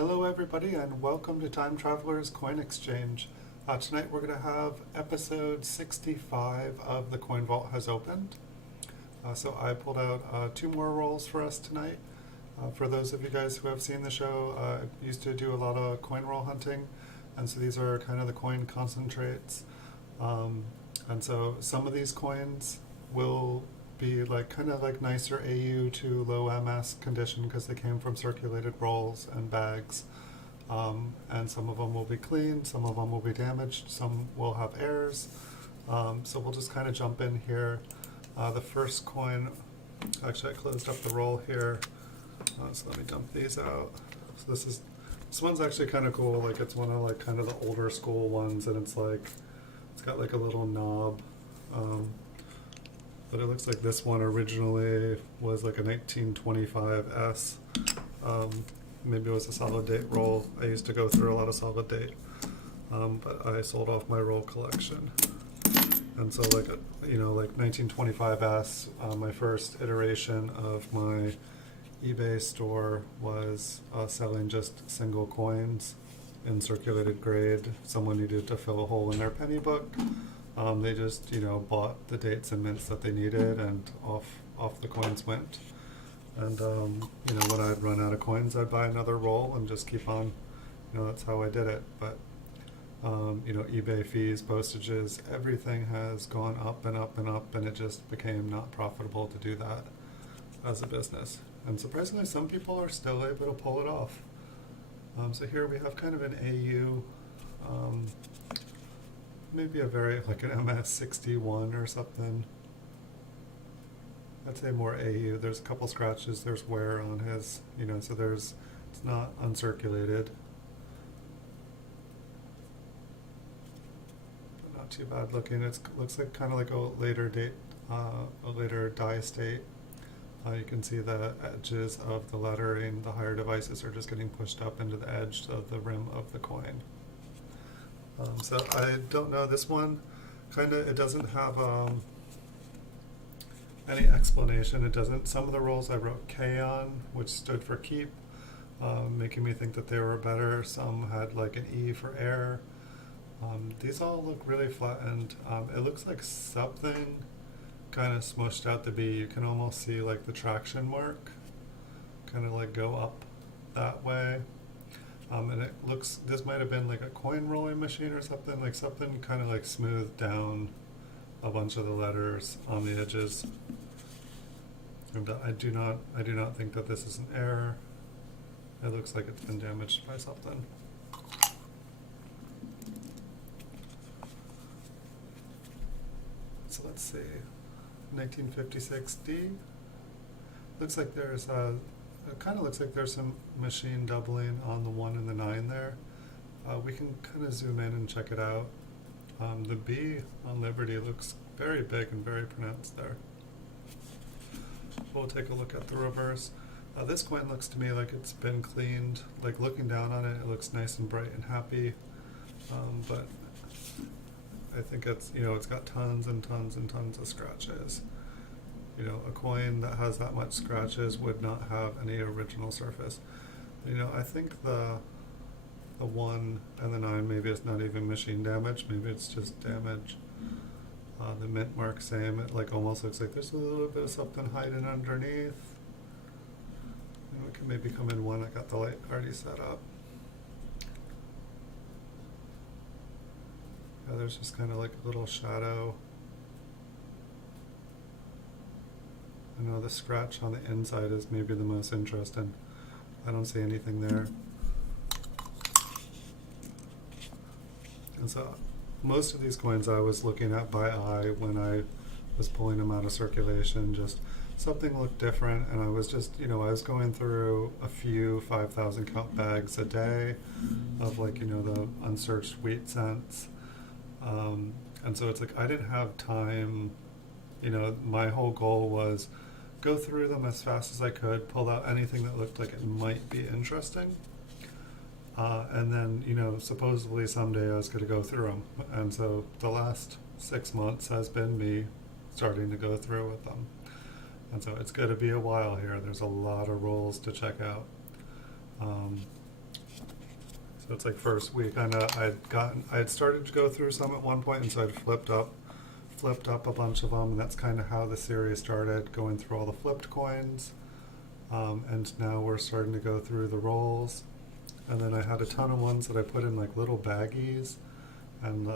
Hello everybody and welcome to Time Traveler's Coin Exchange. Tonight we're going to have episode 65 of The Coin Vault Has Opened. So I pulled out two more rolls for us tonight. For those of you guys who have seen the show, I used to do a lot of coin roll hunting, and so these are kind of the coin concentrates. And so some of these coins will be kind of like nicer AU to low MS condition because they came from circulated rolls and bags. And some of them will be clean, some of them will be damaged, some will have errors. So we'll just kind of jump in here. The first coin, actually I closed up the roll here, so let me dump these out. So this one's actually kind of cool. It's one of kind of the older school ones, and it's got a little knob. But it looks like this one originally was a 1925S. Maybe it was a solid date roll. I used to go through a lot of solid date, but I sold off my roll collection. And so 1925S, my first iteration of my eBay store was selling just single coins in circulated grade. Someone needed to fill a hole in their penny book. They just, bought the dates and mints that they needed, and off the coins went. And, when I'd run out of coins, I'd buy another roll and just keep on. That's how I did it. But, eBay fees, postages, everything has gone up and up and up, and it just became not profitable to do that as a business. And surprisingly, some people are still able to pull it off. So here we have kind of an AU, maybe a very, an MS61 or something. I'd say more AU. There's a couple scratches, there's wear on his, so it's not uncirculated. But not too bad looking. It looks like kind of like a later date, a later die state. You can see the edges of the lettering. The higher devices are just getting pushed up into the edge of the rim of the coin. So I don't know, this one it doesn't have any explanation. It doesn't. Some of the rolls I wrote K on, which stood for keep, making me think that they were better. Some had an E for air. These all look really flattened. It looks like something kind of smushed out the B. You can almost see the traction mark kind of go up that way. And it looks, this might have been a coin rolling machine or something, something kind of smoothed down a bunch of the letters on the edges. And I do not think that this is an error. It looks like it's been damaged by something. So let's see, 1956D. Looks like there's it kind of looks like there's some machine doubling on the 1 and the 9 there. We can kind of zoom in and check it out. The B on Liberty looks very big and very pronounced there. We'll take a look at the reverse. This coin looks to me like it's been cleaned. Looking down on it, it looks nice and bright and happy. But I think it's, it's got tons and tons and tons of scratches. A coin that has that much scratches would not have any original surface. I think the 1 and the 9, maybe it's not even machine damage, maybe it's just damage. The mint mark, same. It almost looks like there's a little bit of something hiding underneath. We can maybe come in one. I got the light already set up. Yeah, there's just kind of a little shadow. I know the scratch on the inside is maybe the most interesting. I don't see anything there. And so most of these coins I was looking at by eye when I was pulling them out of circulation. Just something looked different, and I was just, I was going through a few 5,000 count bags a day of the unsearched wheat cents. And so it's I didn't have time. My whole goal was go through them as fast as I could, pull out anything that looked like it might be interesting. And then, supposedly someday I was going to go through them. And so the last 6 months has been me starting to go through with them. And so it's going to be a while here. There's a lot of rolls to check out. So it's like first week I had started to go through some at one point, and so I'd flipped up a bunch of them, and that's kind of how the series started, going through all the flipped coins. And now we're starting to go through the rolls. And then I had a ton of ones that I put in like little baggies, and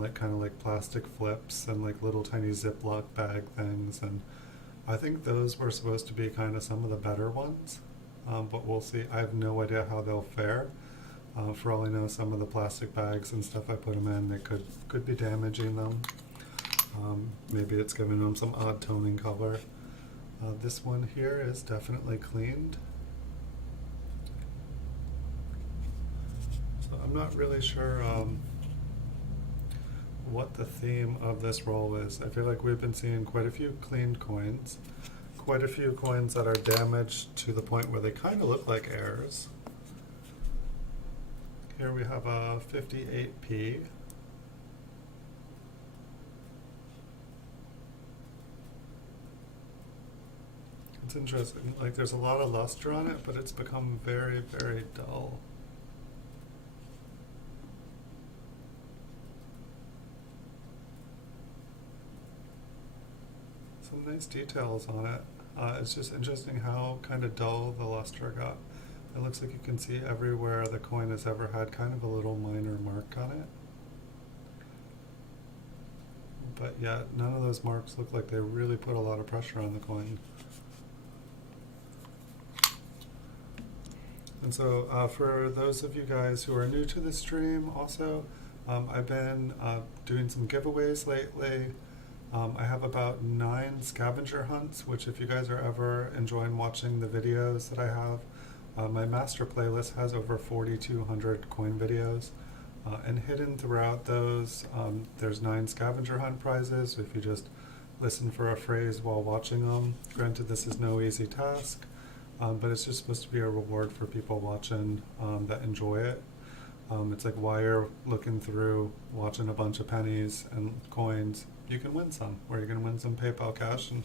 like kind of like plastic flips and like little tiny Ziploc bag things. And I think those were supposed to be kind of some of the better ones, but we'll see. I have no idea how they'll fare. For all I know, some of the plastic bags and stuff I put them in, they could be damaging them. Maybe it's giving them some odd toning color. This one here is definitely cleaned. So I'm not really sure what the theme of this roll is. I feel like we've been seeing quite a few cleaned coins, quite a few coins that are damaged to the point where they kind of look like errors. Here we have a 58p. It's interesting, like there's a lot of luster on it, but it's become very, very dull. Some nice details on it. It's just interesting how kind of dull the luster got. It looks like you can see everywhere the coin has ever had kind of a little minor mark on it. But yet, none of those marks look like they really put a lot of pressure on the coin. And so for those of you guys who are new to the stream also, I've been doing some giveaways lately. I have about 9 scavenger hunts, which if you guys are ever enjoying watching the videos that I have, my master playlist has over 4,200 coin videos. And hidden throughout those, there's 9 scavenger hunt prizes. So if you just listen for a phrase while watching them, granted this is no easy task, but it's just supposed to be a reward for people watching that enjoy it. It's like while you're looking through, watching a bunch of pennies and coins, you can win some, or you can win some PayPal cash, and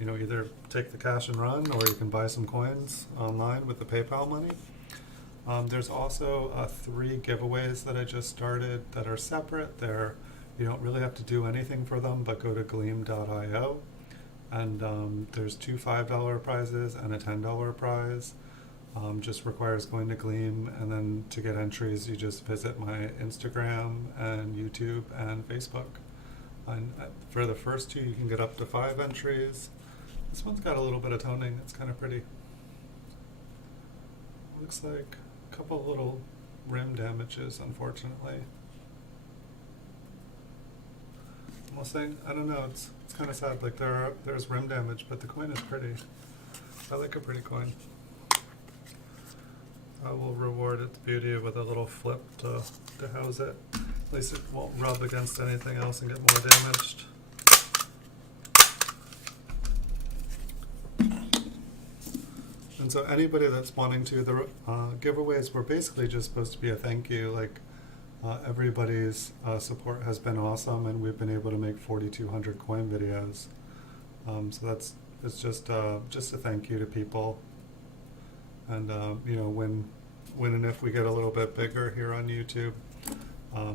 either take the cash and run, or you can buy some coins online with the PayPal money. There's also 3 giveaways that I just started that are separate. You don't really have to do anything for them, but go to gleam.io. And there's 2 $5 prizes and a $10 prize. Just requires going to Gleam, and then to get entries you just visit my Instagram and YouTube and Facebook. And for the first 2 you can get up to 5 entries. This one's got a little bit of toning, it's kind of pretty. Looks like a couple little rim damages, unfortunately. Almost saying, I don't know, it's kind of sad, like there's rim damage, but the coin is pretty. I like a pretty coin. I will reward its beauty with a little flip to house it. At least it won't rub against anything else and get more damaged. And so anybody that's wanting to, the giveaways were basically just supposed to be a thank you. Like everybody's support has been awesome, and we've been able to make 4,200 coin videos. So it's just a thank you to people. And when and if we get a little bit bigger here on YouTube,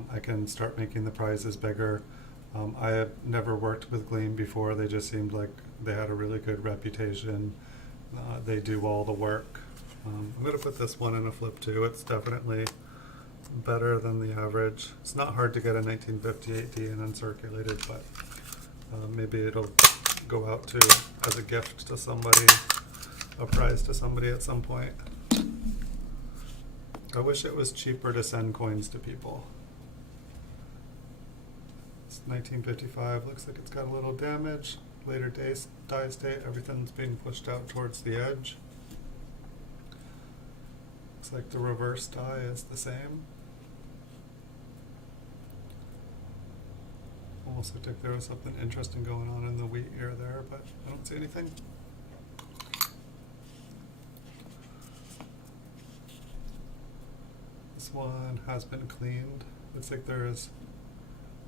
I can start making the prizes bigger. I have never worked with Gleam before. They just seemed like they had a really good reputation. They do all the work. I'm going to put this one in a flip too. It's definitely better than the average. It's not hard to get a 1958D and uncirculated, but maybe it'll go out to as a gift to somebody, a prize to somebody at some point. I wish it was cheaper to send coins to people. It's 1955, looks like it's got a little damage. Later die state, everything's being pushed out towards the edge. Looks like the reverse die is the same. Almost looked like there was something interesting going on in the wheat ear there, but I don't see anything. This one has been cleaned. Looks like there is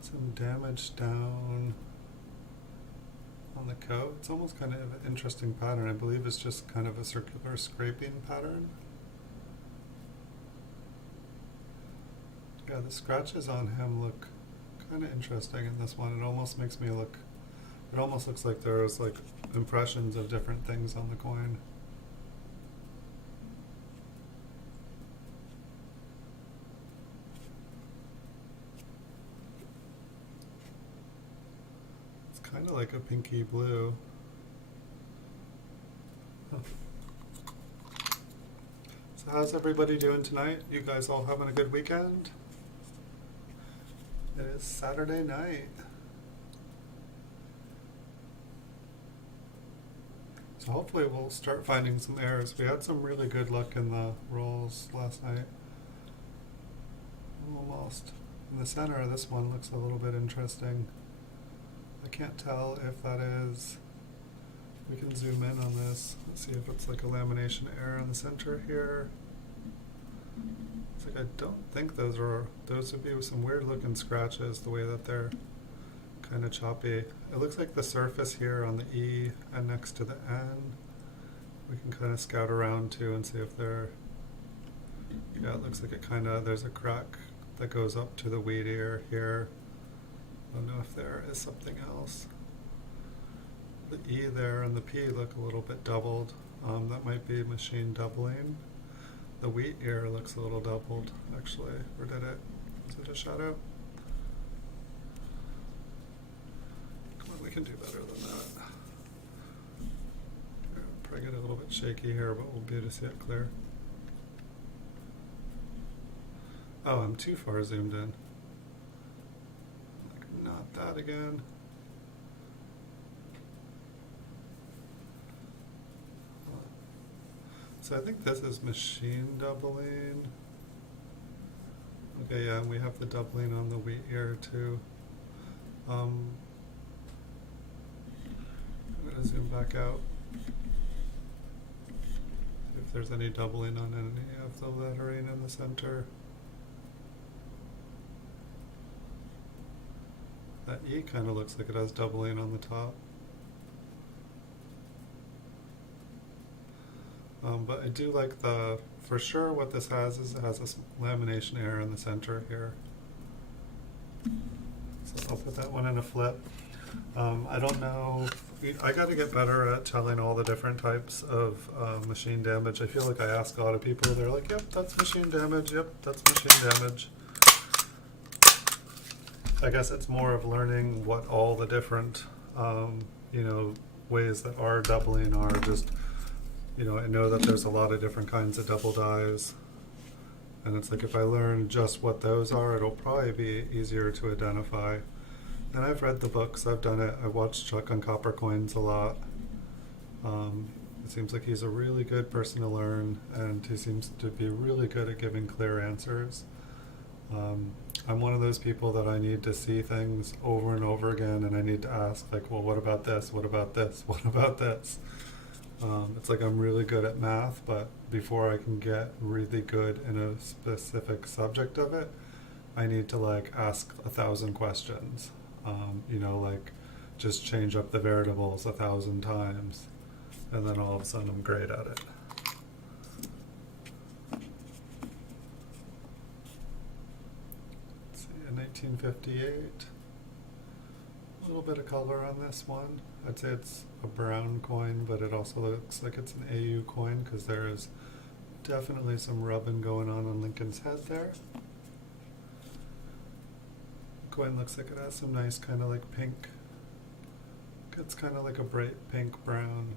some damage down on the coat. It's almost kind of an interesting pattern. I believe it's just kind of a circular scraping pattern. Yeah, the scratches on him look kind of interesting in this one. It almost makes me look, it almost looks like there's like impressions of different things on the coin. It's kind of like a pinky blue. Huh. So how's everybody doing tonight? You guys all having a good weekend? It is Saturday night. So hopefully we'll start finding some errors. We had some really good luck in the rolls last night. Almost. In the center of this one looks a little bit interesting. I can't tell if that is, we can zoom in on this. Let's see if it's like a lamination error in the center here. It's like I don't think those would be some weird looking scratches the way that they're kind of choppy. It looks like the surface here on the E and next to the N, we can kind of scout around too and see if they're, yeah, it looks like it kind of, there's a crack that goes up to the wheat ear here. I don't know if there is something else. The E there and the P look a little bit doubled. That might be machine doubling. The wheat ear looks a little doubled, actually. Or did it? Is it a shadow? Come on, we can do better than that. Yeah, probably get a little bit shaky here, but we'll be able to see it clear. Oh, I'm too far zoomed in. Like, not that again. So I think this is machine doubling. Okay, yeah, and we have the doubling on the wheat ear too. I'm gonna zoom back out. See if there's any doubling on any of the lettering in the center. That E kind of looks like it has doubling on the top. But I do like for sure what this has is it has a lamination error in the center here. So I'll put that one in a flip. I don't know, I gotta get better at telling all the different types of machine damage. I feel like I ask a lot of people, they're like, yep, that's machine damage, yep, that's machine damage. I guess it's more of learning what all the different, ways that are doubling are. Just, I know that there's a lot of different kinds of double dies, and it's like if I learn just what those are, it'll probably be easier to identify. And I've read the books, I've done it, I've watched Chuck on Copper Coins a lot. It seems like he's a really good person to learn, and he seems to be really good at giving clear answers. I'm one of those people that I need to see things over and over again, and I need to ask, like, well, what about this? What about this? What about this? It's like I'm really good at math, but before I can get really good in a specific subject of it, I need to ask 1,000 questions. Just change up the variables 1,000 times, and then all of a sudden I'm great at it. Let's see, in 1958. A little bit of color on this one. I'd say it's a brown coin, but it also looks like it's an AU coin because there is definitely some rubbing going on Lincoln's head there. The coin looks like it has some nice kind of like pink. It's kind of like a bright pink brown.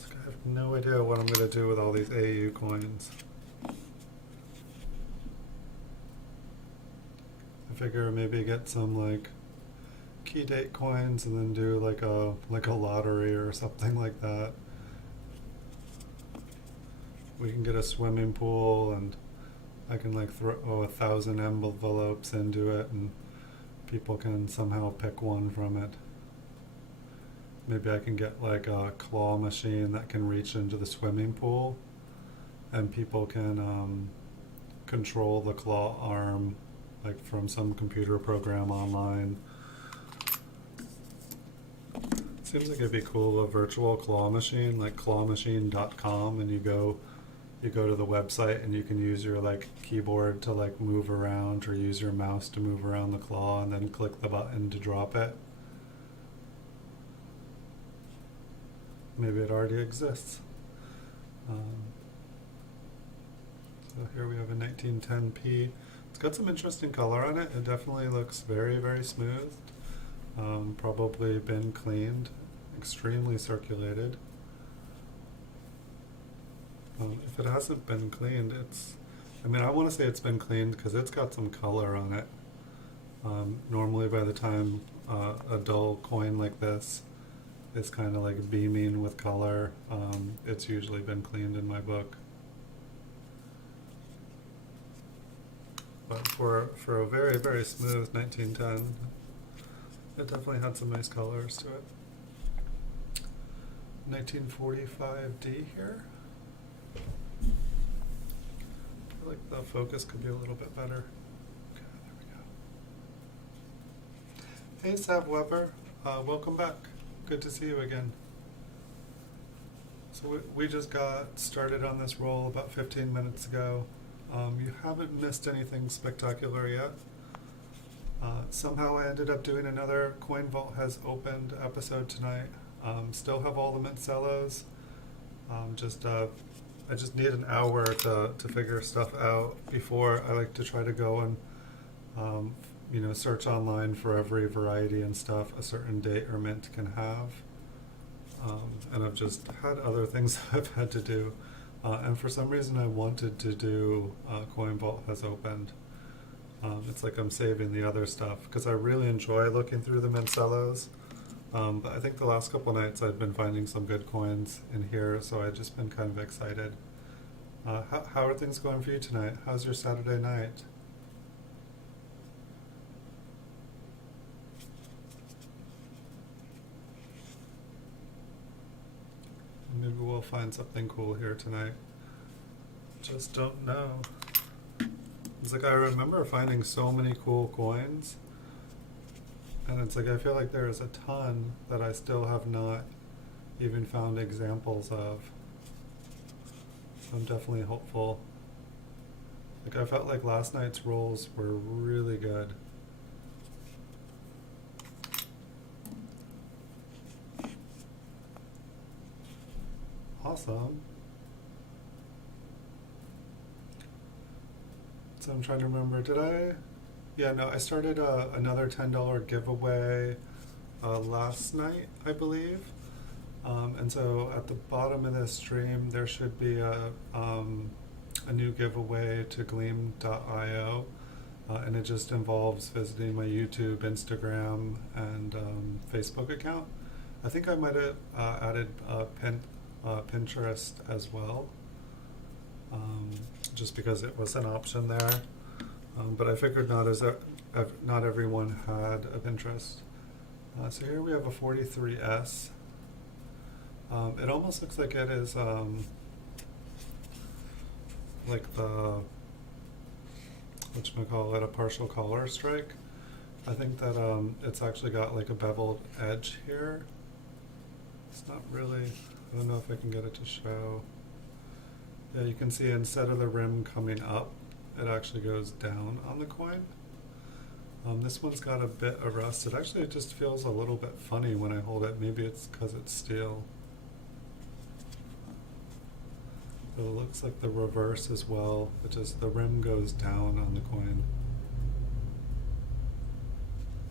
I have no idea what I'm going to do with all these AU coins. I figure maybe get some key date coins and then do like a lottery or something like that. We can get a swimming pool, and I can throw 1,000 envelopes into it, and people can somehow pick one from it. Maybe I can get a claw machine that can reach into the swimming pool, and people can control the claw arm from some computer program online. Seems like it'd be cool, a virtual claw machine, like clawmachine.com, and you go you go to the website and you can use your like keyboard to like move around, or use your mouse to move around the claw and then click the button to drop it. Maybe it already exists. So here we have a 1910p. It's got some interesting color on it. It definitely looks very, very smooth. Probably been cleaned, extremely circulated. If it hasn't been cleaned, I want to say it's been cleaned because it's got some color on it. Normally by the time a dull coin like this is kind of like beaming with color, it's usually been cleaned in my book. But for a very, very smooth 1910, it definitely had some nice colors to it. 1945D here. I feel like the focus could be a little bit better. Okay, there we go. Hey, Sav Weber, welcome back. Good to see you again. So we just got started on this roll about 15 minutes ago. You haven't missed anything spectacular yet. Somehow I ended up doing another Coin Vault Has Opened episode tonight. Still have all the Mancellos. I just need an hour to figure stuff out before I like to try to go and search online for every variety and stuff a certain date or mint can have. And I've just had other things I've had to do. And for some reason I wanted to do Coin Vault Has Opened. It's like I'm saving the other stuff because I really enjoy looking through the Mancellos. But I think the last couple nights I've been finding some good coins in here, so I've just been kind of excited. How are things going for you tonight? How's your Saturday night? Maybe we'll find something cool here tonight. Just don't know. It's like I remember finding so many cool coins, and it's like I feel like there is a ton that I still have not even found examples of. So I'm definitely hopeful. Like I felt like last night's rolls were really good. Awesome. So I'm trying to remember, did I? Yeah, no, I started another $10 giveaway last night, I believe. And so at the bottom of this stream, there should be a new giveaway to gleam.io. And it just involves visiting my YouTube, Instagram, and Facebook account. I think I might have added Pinterest as well, just because it was an option there. But I figured not everyone had a Pinterest. So here we have a 43S. It almost looks like it is like the whatchamacallit, a partial collar strike. I think that it's actually got like a beveled edge here. It's not really, I don't know if I can get it to show. Yeah, you can see instead of the rim coming up, it actually goes down on the coin. This one's got a bit of rust. It just feels a little bit funny when I hold it. Maybe it's because it's steel. But it looks like the reverse as well, which is the rim goes down on the coin.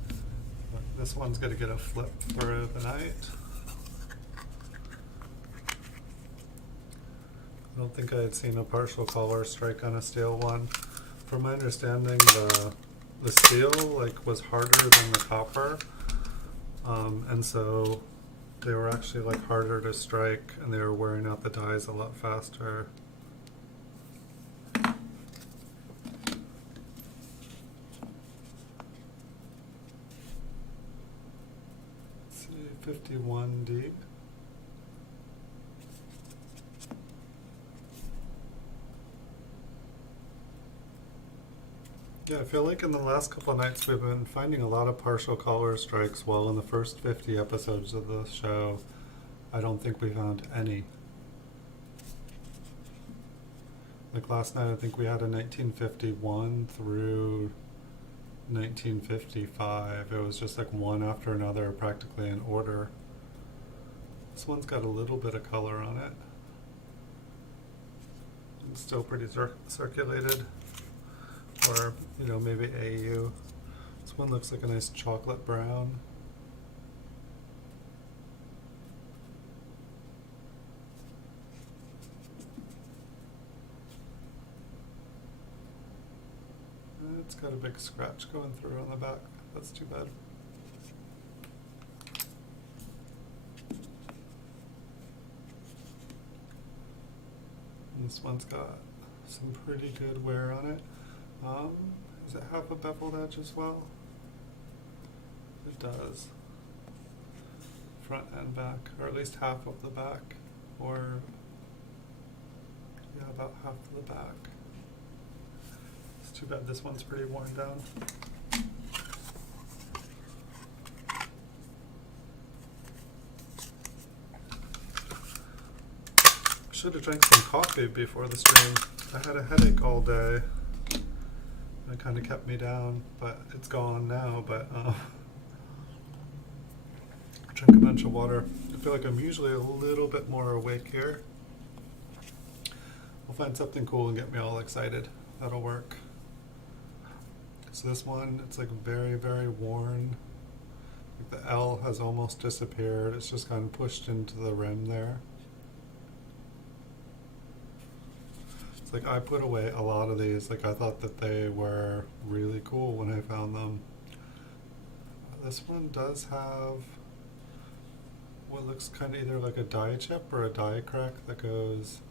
But this one's going to get a flip for the night. I don't think I had seen a partial collar strike on a steel one. From my understanding, the steel was harder than the copper, and so they were actually harder to strike, and they were wearing out the dies a lot faster. Let's see, 51D. Yeah, I feel like in the last couple of nights we've been finding a lot of partial collar strikes, while in the first 50 episodes of the show, I don't think we found any. Like last night I think we had a 1951 through 1955. It was just like one after another, practically in order. This one's got a little bit of color on it. It's still pretty circulated, or maybe AU. This one looks like a nice chocolate brown. It's got a big scratch going through on the back. That's too bad. And this one's got some pretty good wear on it. Does it have a beveled edge as well? It does. Front and back, or at least half of the back, or yeah, about half of the back. It's too bad this one's pretty worn down. Should have drank some coffee before the stream. I had a headache all day. It kind of kept me down, but it's gone now. But drink a bunch of water. I feel like I'm usually a little bit more awake here. I'll find something cool and get me all excited. That'll work. So this one, it's like very, very worn. Like the L has almost disappeared. It's just kind of pushed into the rim there. It's like I put away a lot of these. Like I thought that they were really cool when I found them. This one does have what looks kind of either like a die chip or a die crack that goes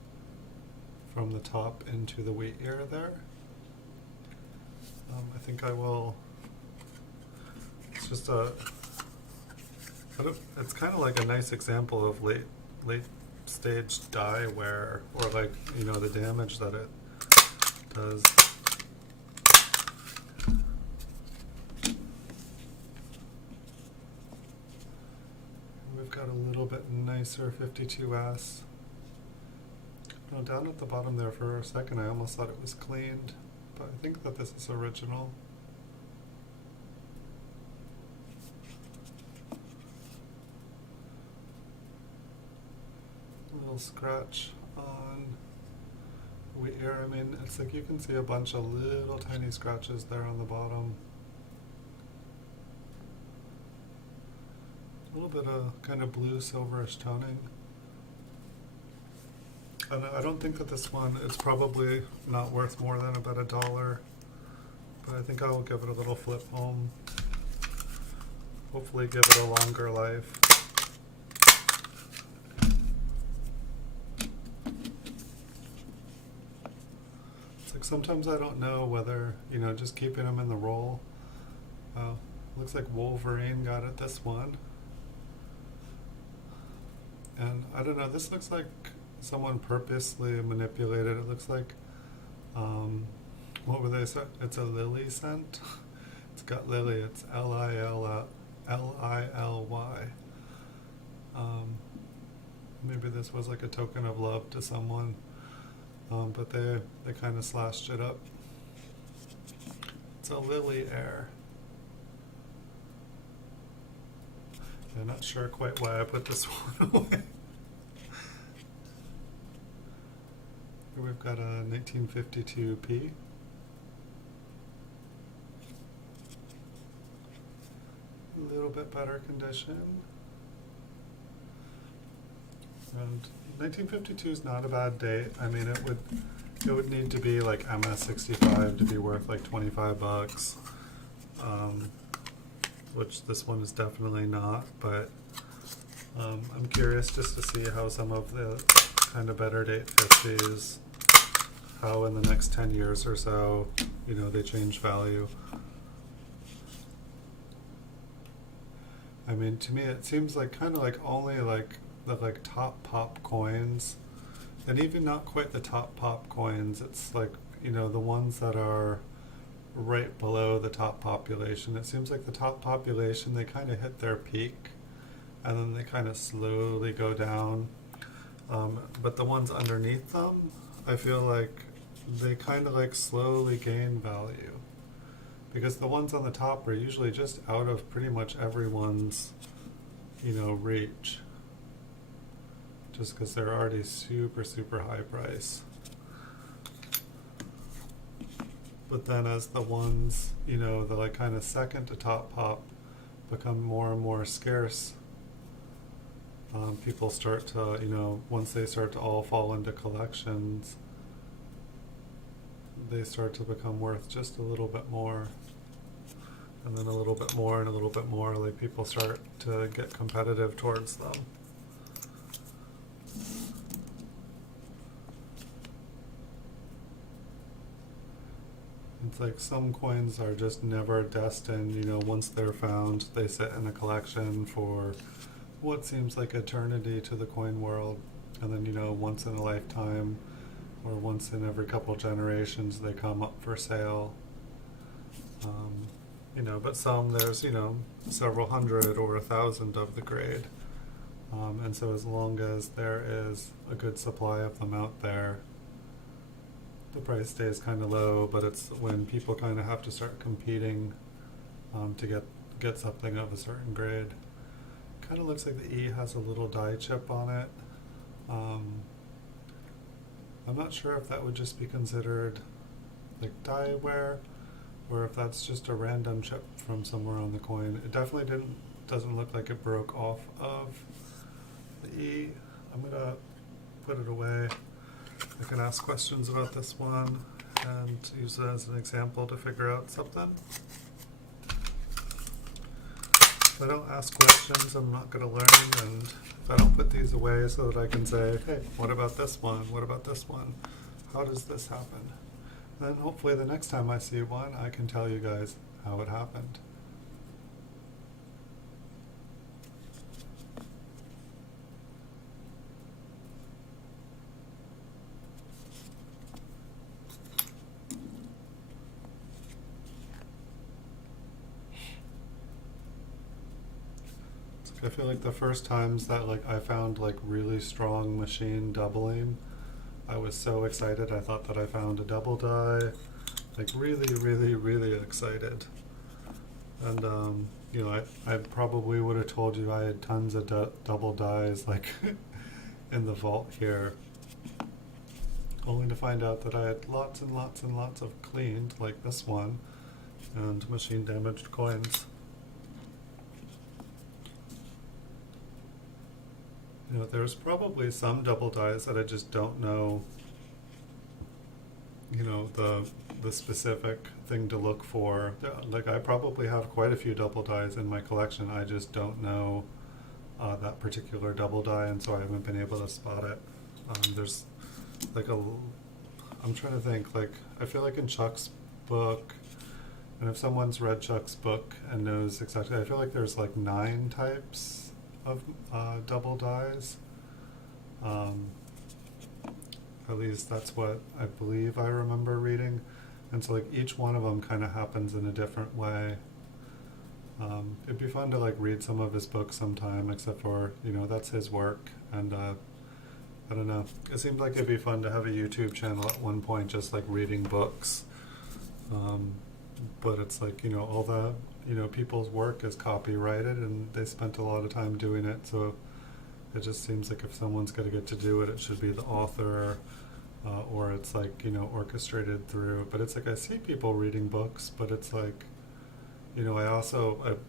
from the top into the wheat ear there. I think I will. It's just it's kind of like a nice example of late stage die wear, or like the damage that it does. We've got a little bit nicer 52S. Down at the bottom there for a second I almost thought it was cleaned, but I think that this is original. A little scratch on wheat ear. I mean, it's like you can see a bunch of little tiny scratches there on the bottom. A little bit of kind of blue silverish toning. And I don't think that this one is probably not worth more than about $1, but I think I will give it a little flip home. Hopefully give it a longer life. It's like sometimes I don't know whether, just keeping them in the roll. Looks like Wolverine got it this one. And I don't know, this looks like someone purposely manipulated. It looks like, what were they say? It's a lily scent. It's got lily. It's Lily. Maybe this was like a token of love to someone, but they kind of slashed it up. It's a lily air. I'm not sure quite why I put this one away. Here we've got a 1952P. A little bit better condition. And 1952 is not a bad date. I mean, it would need to be like MS65 to be worth like $25, which this one is definitely not. But I'm curious just to see how some of the kind of better date 50s, how in the next 10 years or so, they change value. I mean, to me it seems like kind of like only like the top pop coins, and even not quite the top pop coins, it's like, the ones that are right below the top population. It seems like the top population, they kind of hit their peak and then they kind of slowly go down. But the ones underneath them, I feel like they kind of like slowly gain value. Because the ones on the top are usually just out of pretty much everyone's, reach. Just because they're already super, super high price. But then as the ones, the like kind of second to top pop become more and more scarce, people start to, once they start to all fall into collections, they start to become worth just a little bit more. And then a little bit more and a little bit more, like people start to get competitive towards them. It's like some coins are just never destined, once they're found, they sit in a collection for what seems like eternity to the coin world. And then, once in a lifetime or once in every couple generations, they come up for sale. But some there's, several hundred or 1,000 of the grade. And so as long as there is a good supply of them out there, the price stays kind of low, but it's when people kind of have to start competing to get something of a certain grade. Kind of looks like the E has a little die chip on it. I'm not sure if that would just be considered like die wear, or if that's just a random chip from somewhere on the coin. It definitely doesn't look like it broke off of the E. I'm gonna put it away. I can ask questions about this one and use it as an example to figure out something. If I don't ask questions, I'm not going to learn, and if I don't put these away so that I can say, hey, what about this one? What about this one? How does this happen? Then hopefully the next time I see one, I can tell you guys how it happened. I feel like the first times that I found really strong machine doubling, I was so excited. I thought that I found a double die, really, really, really excited. And I probably would have told you I had tons of double dies in the vault here, only to find out that I had lots and lots and lots of cleaned, like this one, and machine damaged coins. There's probably some double dies that I just don't know, the specific thing to look for. I probably have quite a few double dies in my collection. I just don't know that particular double die, and so I haven't been able to spot it. There's I'm trying to think, I feel like in Chuck's book, and if someone's read Chuck's book and knows exactly, I feel like there's 9 types of double dies. At least that's what I believe I remember reading. And so each one of them kind of happens in a different way. It'd be fun to read some of his books sometime, except for, that's his work. And I don't know. It seemed like it'd be fun to have a YouTube channel at one point, just reading books. But it's all the people's work is copyrighted, and they spent a lot of time doing it, so it just seems like if someone's going to get to do it, it should be the author, or it's orchestrated through. But it's I see people reading books, but it's I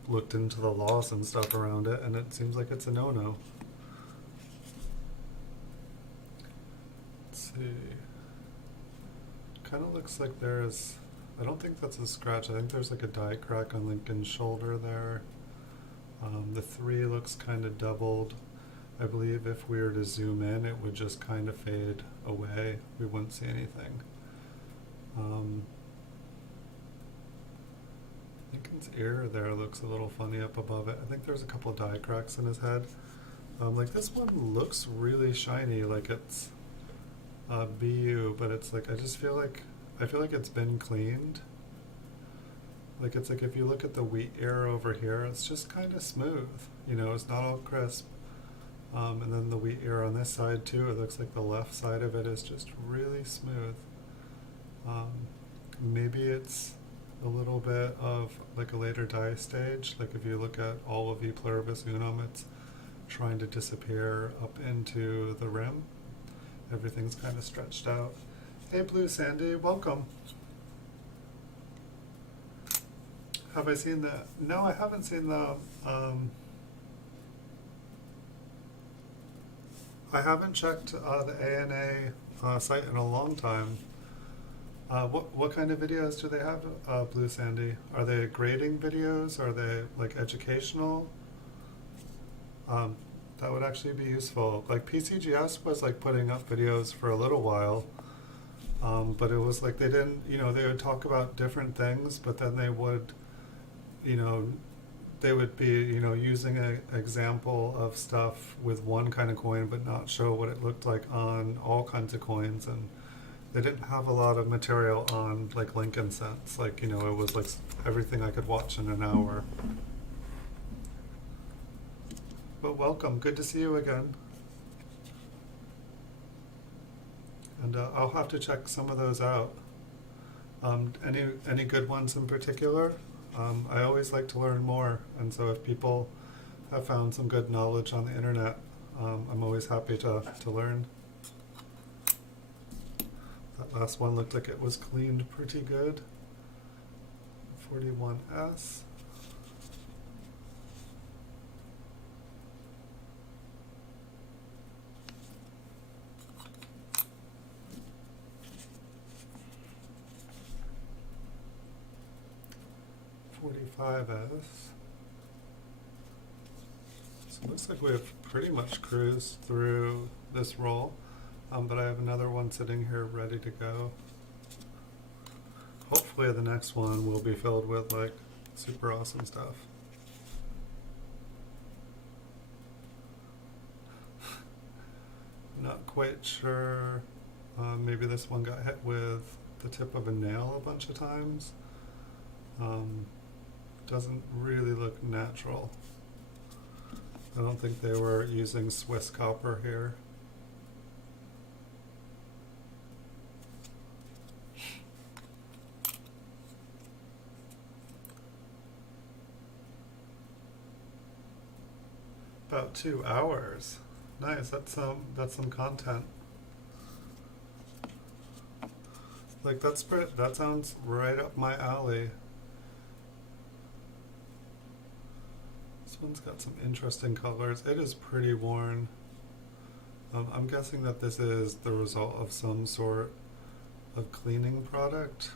looked into the laws and stuff around it, and it seems like it's a no-no. Let's see. Kind of looks like there's, I don't think that's a scratch. I think there's a die crack on Lincoln's shoulder there. The 3 looks kind of doubled. I believe if we were to zoom in, it would just kind of fade away. We wouldn't see anything. Lincoln's ear there looks a little funny up above it. I think there's a couple of die cracks in his head. This one looks really shiny, it's BU, but it's I just feel I feel like it's been cleaned. It's if you look at the wheat ear over here, it's just kind of smooth. It's not all crisp. And then the wheat ear on this side too, it looks like the left side of it is just really smooth. Um, Maybe it's a little bit of like a later die stage. Like if you look at all of E pluribus unum, it's trying to disappear up into the rim. Everything's kind of stretched out. Hey Blue Sandy, welcome. Have I seen that? No, I haven't seen the, I haven't checked the ANA site in a long time. What kind of videos do they have, Blue Sandy? Are they grading videos? Are they like educational? That would actually be useful. Like PCGS was like putting up videos for a little while, but it was like they didn't, they would talk about different things, but then they would, you know, they would be, using an example of stuff with one kind of coin, but not show what it looked like on all kinds of coins, and they didn't have a lot of material on like Lincoln Cents. Like, it was like everything I could watch in an hour. But welcome, good to see you again. And I'll have to check some of those out. Any good ones in particular? I always like to learn more, and so if people have found some good knowledge on the internet, I'm always happy to learn. That last one looked like it was cleaned pretty good. 41S. S. So it looks like we've pretty much cruised through this roll, but I have another one sitting here ready to go. Hopefully the next one will be filled with like super awesome stuff. Not quite sure. Maybe this one got hit with the tip of a nail a bunch of times. Doesn't really look natural. I don't think they were using Swiss copper here. About 2 hours. Nice, that's some content. Like that sounds right up my alley. This one's got some interesting colors. It is pretty worn. I'm guessing that this is the result of some sort of cleaning product.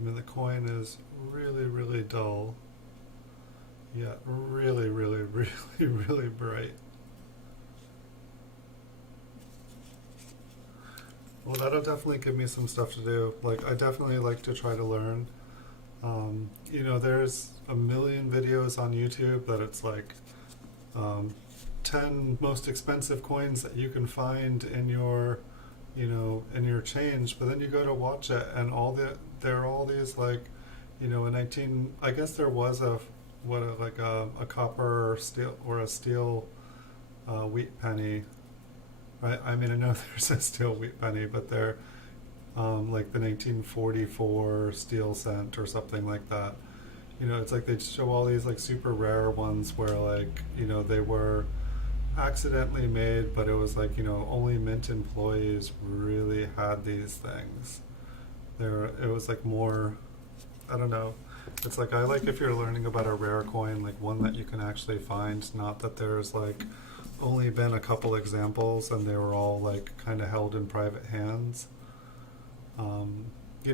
I mean, the coin is really, really dull, yet really, really, really, really bright. Well, that'll definitely give me some stuff to do. Like, I definitely like to try to learn. There's a million videos on YouTube that it's like 10 most expensive coins that you can find in your, in your change. But then you go to watch it, and there are all these like, I guess there was a copper or steel wheat penny. Right? I mean, I know there's a steel wheat penny, but they're like the 1944 steel cent or something like that. It's like they show all these like super rare ones where like, they were accidentally made, but it was like, only mint employees really had these things. It was like more, I don't know. It's like, I like if you're learning about a rare coin, like one that you can actually find, not that there's like only been a couple examples and they were all like kind of held in private hands.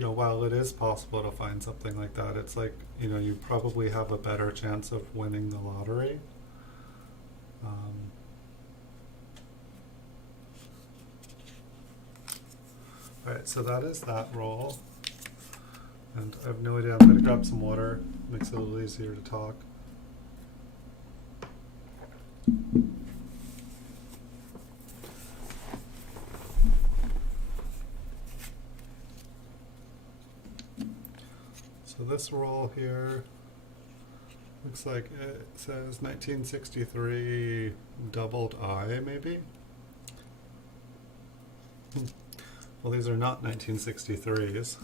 While it is possible to find something like that, it's like, you probably have a better chance of winning the lottery. Alright, so that is that roll. And I have no idea, I'm going to grab some water, makes it a little easier to talk. So this roll here looks like it says 1963 doubled I, maybe? Well, these are not 1963s,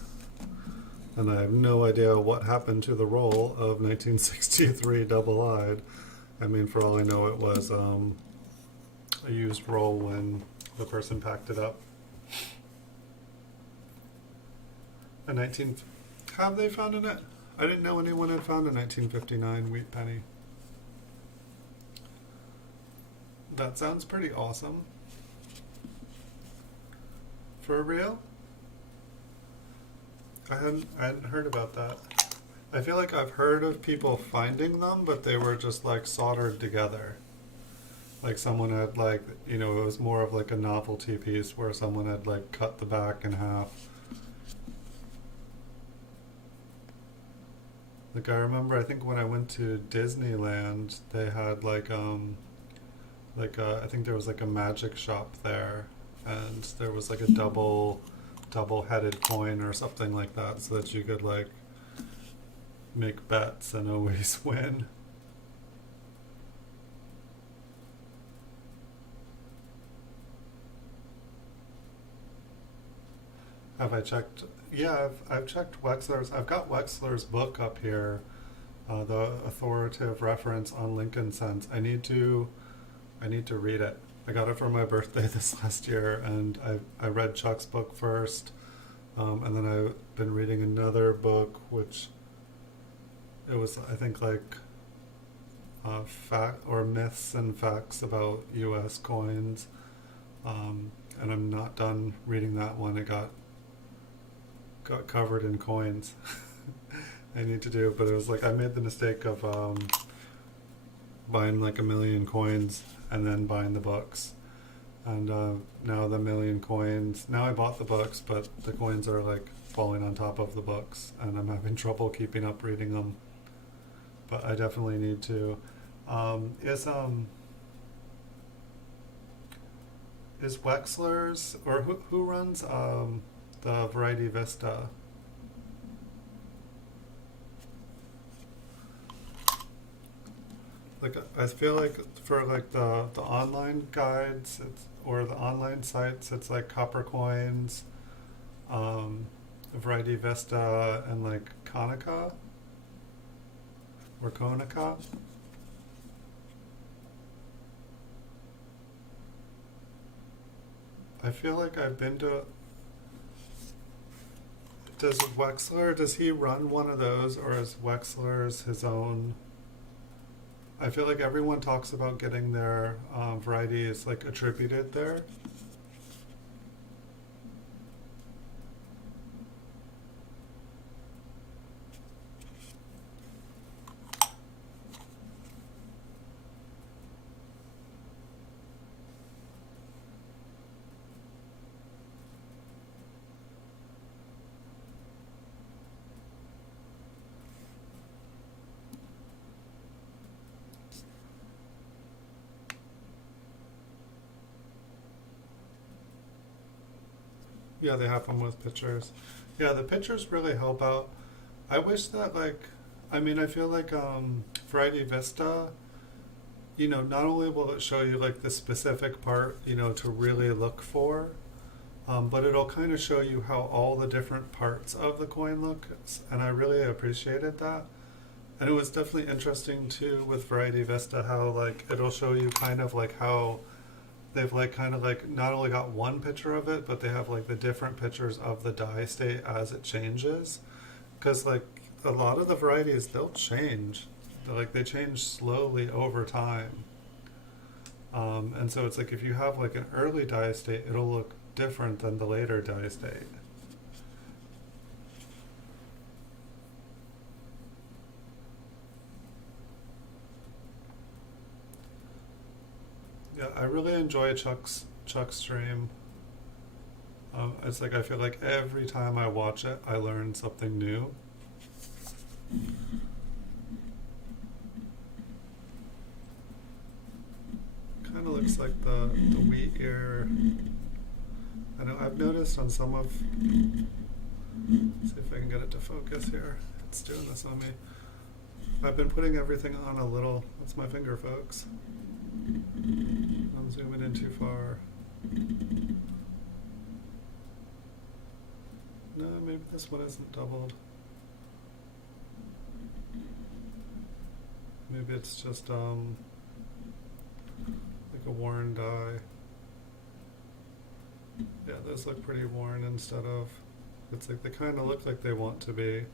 and I have no idea what happened to the roll of 1963 double-eyed. I mean, for all I know, it was a used roll when the person packed it up. A 19... Have they found it? I didn't know anyone had found a 1959 wheat penny. That sounds pretty awesome. For real? I hadn't heard about that. I feel like I've heard of people finding them, but they were just like soldered together. Like someone had like, you know, it was more of like a novelty piece where someone had like cut the back in half. Like I remember, I think when I went to Disneyland, they had like I think there was like a magic shop there, and there was like a double-headed coin or something like that, so that you could like make bets and always win. Have I checked? Yeah, I've checked Wexler's. I've got Wexler's book up here, the authoritative reference on Lincoln cents. I need to read it. I got it for my birthday this last year, and I read Chuck's book first, and then I've been reading another book, which it was, I think, like fact or myths and facts about U.S. coins, and I'm not done reading that one. It got covered in coins. I need to do, but it was like I made the mistake of buying like 1,000,000 coins and then buying the books, and now the 1,000,000 coins, now I bought the books, but the coins are like falling on top of the books, and I'm having trouble keeping up reading them, but I definitely need to. Is Wexler's, or who runs the Variety Vista? Like I feel like for like the online guides, or the online sites, it's like Copper Coins, Variety Vista, and like Konica or Konica. I feel like I've been to. Does he run one of those, or is Wexler's his own? I feel like everyone talks about getting their varieties like attributed there. Yeah, they have them with pictures. Yeah, the pictures really help out. I wish that like, I mean, I feel like Variety Vista, you know, not only will it show you like the specific part, you know, to really look for, but it'll kind of show you how all the different parts of the coin look, and I really appreciated that. And it was definitely interesting too with Variety Vista how like it'll show you kind of like how they've like kind of like not only got one picture of it, but they have like the different pictures of the die state as it changes, because like a lot of the varieties, they'll change. Like they change slowly over time, and so it's like if you have like an early die state, it'll look different than the later die state. Yeah, I really enjoy Chuck's stream. It's like I feel like every time I watch it, I learn something new. Kind of looks like the wheat ear. I know I've noticed on some of. See if I can get it to focus here. It's doing this on me. I've been putting everything on a little. That's my finger, folks. I'm zooming in too far. No, maybe this one isn't doubled. Maybe it's just like a worn die. Yeah, those look pretty worn instead of, it's like they kind of look like they want to be.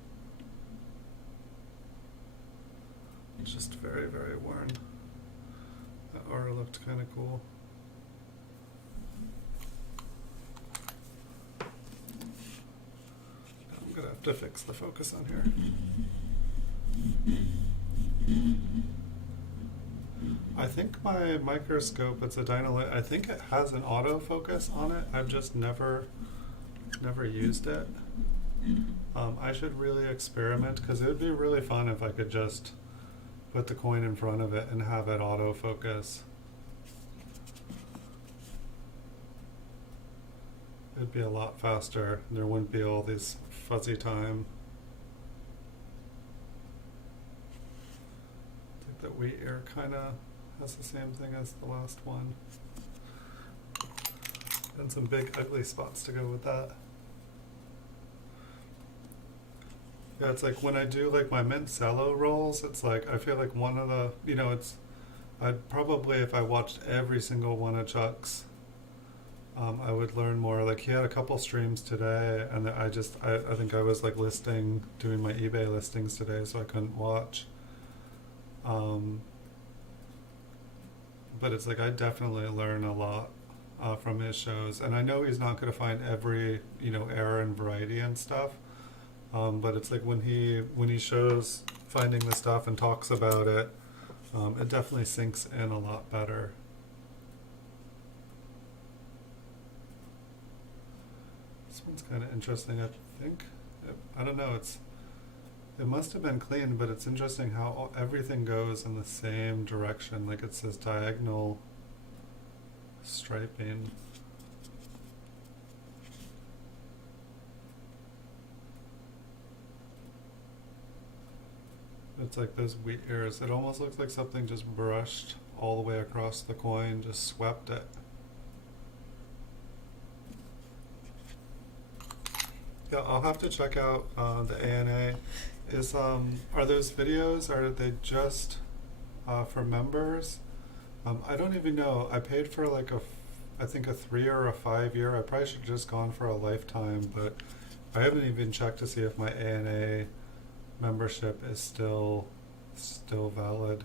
Just very, very worn. That aura looked kind of cool. I'm gonna have to fix the focus on here. I think my microscope, it's a Dynalite, I think it has an autofocus on it. I've just never used it. I should really experiment, because it would be really fun if I could just put the coin in front of it and have it autofocus. It'd be a lot faster. There wouldn't be all these fuzzy time. I think that wheat ear kind of has the same thing as the last one. And some big ugly spots to go with that. Yeah, it's like when I do like my mint cello rolls, it's like I feel like one of the, you know, it's, I'd probably, if I watched every single one of Chuck's, I would learn more. Like he had a couple streams today, and I think I was like doing my eBay listings today, so I couldn't watch. But it's like I definitely learn a lot from his shows, and I know he's not going to find every, you know, error and variety and stuff. But it's like when he shows finding the stuff and talks about it, it definitely sinks in a lot better. This one's kind of interesting, I think. I don't know, it must have been clean, but it's interesting how everything goes in the same direction, like it says diagonal striping. It's like those wheat ears. It almost looks like something just brushed all the way across the coin, just swept it. Yeah, I'll have to check out the ANA. Are those videos, are they just for members? I don't even know. I paid for like I think a 3 or a 5 year. I probably should have just gone for a lifetime, but I haven't even checked to see if my ANA membership is still valid.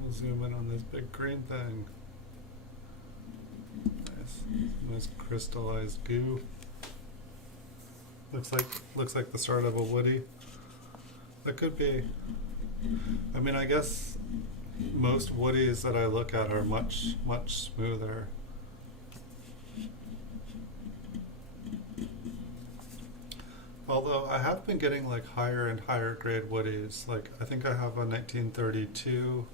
We'll zoom in on this big green thing. Nice crystallized goo. Looks like the start of a woody. That could be. I mean, I guess most woodies that I look at are much smoother. Although I have been getting like higher and higher grade woodies. Like I think I have a 1932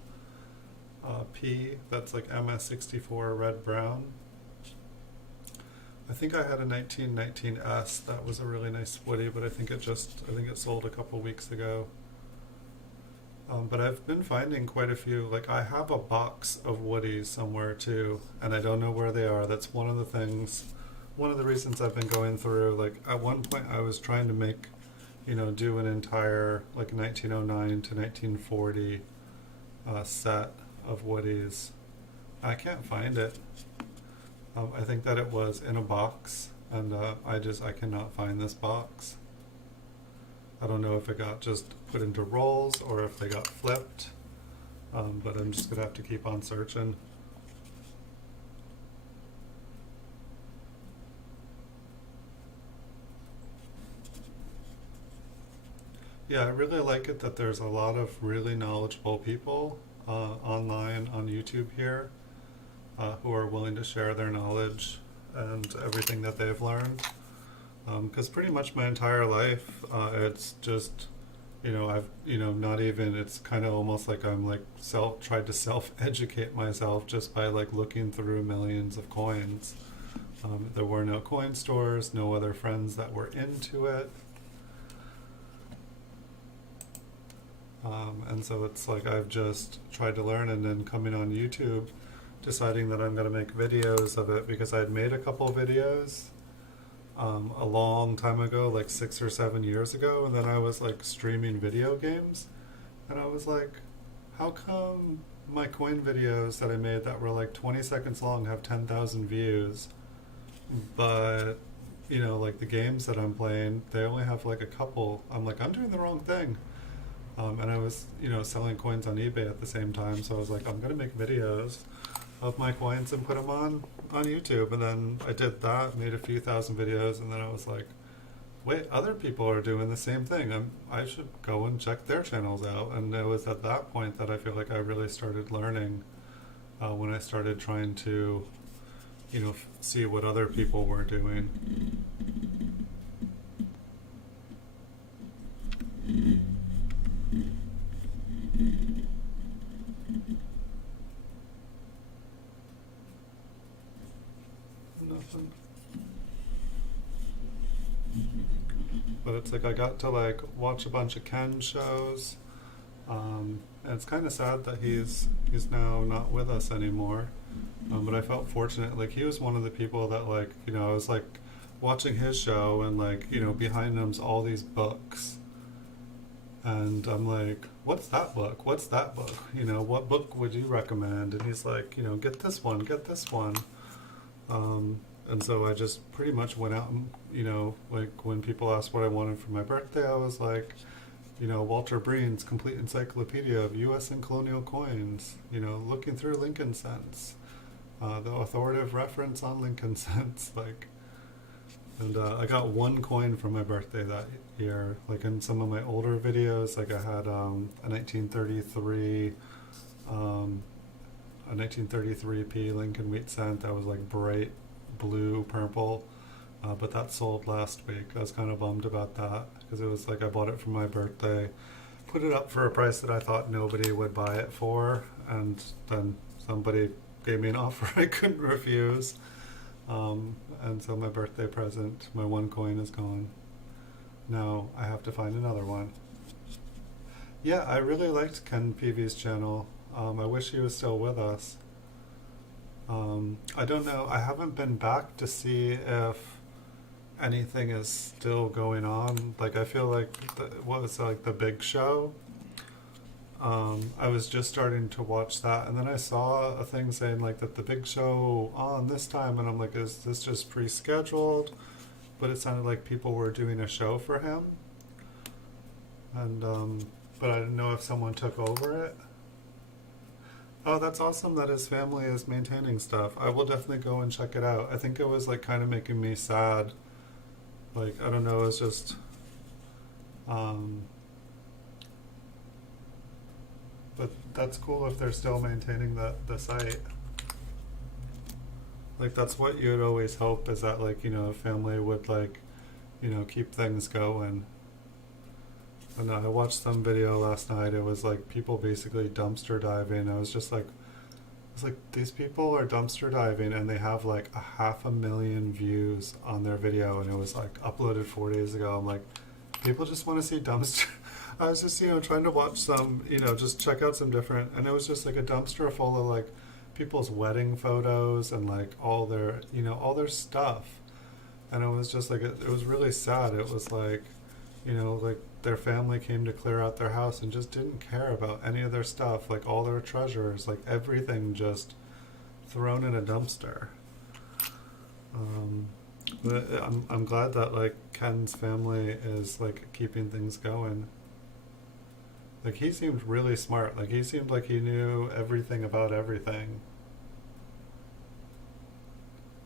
P that's like MS64 red brown. I think I had a 1919S that was a really nice woody, but I think it sold a couple weeks ago. But I've been finding quite a few. Like I have a box of woodies somewhere too, and I don't know where they are. That's one of the reasons I've been going through. Like at one point I was trying to make, do an entire like 1909 to 1940 set of woodies. I can't find it. I think that it was in a box, and I cannot find this box. I don't know if it got just put into rolls or if they got flipped, but I'm just gonna have to keep on searching. Yeah, I really like it that there's a lot of really knowledgeable people online on YouTube here who are willing to share their knowledge and everything that they've learned. Because pretty much my entire life, it's just, it's kind of almost like I'm like tried to self-educate myself just by like looking through millions of coins. There were no coin stores, no other friends that were into it. And so it's like I've just tried to learn, and then coming on YouTube, deciding that I'm going to make videos of it, because I'd made a couple videos a long time ago, like 6 or 7 years ago, and then I was like streaming video games, and I was like, how come my coin videos that I made that were like 20 seconds long have 10,000 views, but you know, like the games that I'm playing, they only have like a couple. I'm like, I'm doing the wrong thing. And I was, you know, selling coins on eBay at the same time, so I was like, I'm gonna make videos of my coins and put them on YouTube. And then I did that, made a few thousand videos, and then I was like, wait, other people are doing the same thing. I should go and check their channels out. And it was at that point that I feel like I really started learning, when I started trying to, you know, see what other people were doing. Nothing. But it's like I got to like watch a bunch of Ken shows, and it's kind of sad that he's now not with us anymore. But I felt fortunate. Like he was one of the people that, like, you know, I was like watching his show, and like, you know, behind him's all these books, and I'm like, what's that book? What's that book? You know, what book would you recommend? And he's like, you know, get this one, get this one. And so I just pretty much went out and, you know, like when people asked what I wanted for my birthday, I was like, you know, Walter Breen's Complete Encyclopedia of U.S. and Colonial Coins, you know, looking through Lincoln cents, the authoritative reference on Lincoln cents, like, and I got one coin for my birthday that year. Like in some of my older videos, like I had a 1933, a 1933p Lincoln wheat cent that was like bright blue purple, but that sold last week. I was kind of bummed about that, because it was like I bought it for my birthday, put it up for a price that I thought nobody would buy it for, and then somebody gave me an offer I couldn't refuse. And so my birthday present, my one coin, is gone. Now I have to find another one. Yeah, I really liked Ken Peavy's channel. I wish he was still with us. I don't know, I haven't been back to see if anything is still going on. Like I feel like, what was it, like The Big Show? I was just starting to watch that, and then I saw a thing saying like that The Big Show on this time, and I'm like, is this just pre-scheduled? But it sounded like people were doing a show for him, and but I didn't know if someone took over it. Oh, that's awesome that his family is maintaining stuff. I will definitely go and check it out. I think it was like kind of making me sad. Like, I don't know, it's just but that's cool if they're still maintaining the site. Like that's what you'd always hope, is that, like, you know, a family would, like, you know, keep things going. And I watched some video last night. It was like people basically dumpster diving. I was just like, it's like, these people are dumpster diving and they have like 500,000 views on their video, and it was like uploaded 4 days ago. I'm like, people just want to see dumpster. I was just, you know, trying to watch some, you know, just check out some different, and it was just like a dumpster full of like people's wedding photos and like all their, you know, all their stuff. And it was just like, it was really sad. It was like, you know, like their family came to clear out their house and just didn't care about any of their stuff, like all their treasures, like everything just thrown in a dumpster. But I'm glad that like Ken's family is like keeping things going. Like he seemed really smart. Like he seemed like he knew everything about everything.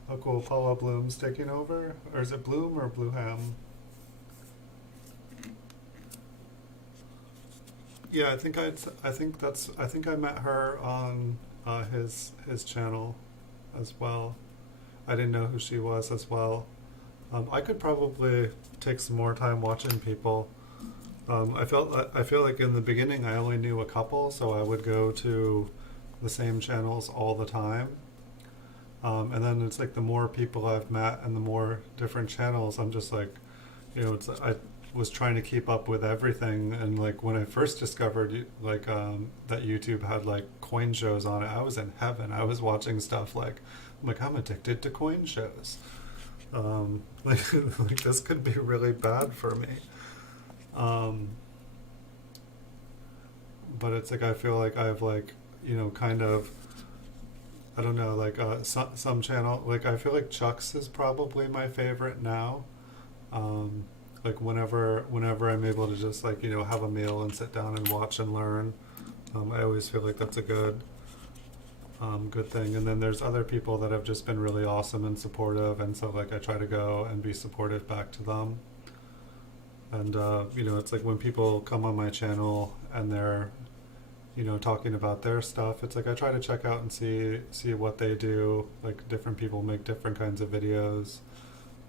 Oh cool, Paula Bloom's taking over? Or is it Bloom or Blueham? Yeah, I think I met her on his channel as well. I didn't know who she was as well. I could probably take some more time watching people. I feel like in the beginning I only knew a couple, so I would go to the same channels all the time. And then it's like the more people I've met and the more different channels, I'm just like, I was trying to keep up with everything. And like when I first discovered that YouTube had like coin shows on it, I was in heaven. I was watching stuff like, I'm addicted to coin shows. Like this could be really bad for me. Um, but it's like I feel like I've like, kind of, I don't know, like some channel, like I feel like Chuck's is probably my favorite now. Like whenever I'm able to just like, have a meal and sit down and watch and learn, I always feel like that's a good thing. And then there's other people that have just been really awesome and supportive, and so like I try to go and be supportive back to them. And it's like when people come on my channel and they're talking about their stuff, it's like I try to check out and see what they do. Like different people make different kinds of videos.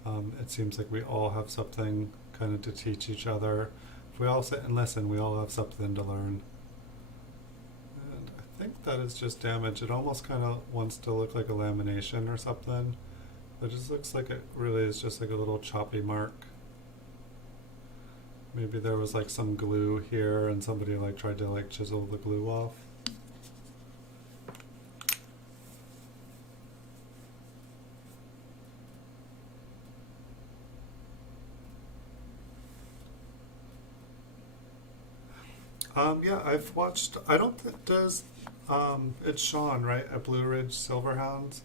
It seems like we all have something kind of to teach each other. If we all sit and listen, we all have something to learn. And I think that is just damage. It almost kind of wants to look like a lamination or something. It just looks like it really is just like a little choppy mark. Maybe there was like some glue here and somebody like tried to like chisel the glue off. Yeah, I've watched, I don't think, it's Sean, right, at Blue Ridge Silverhounds.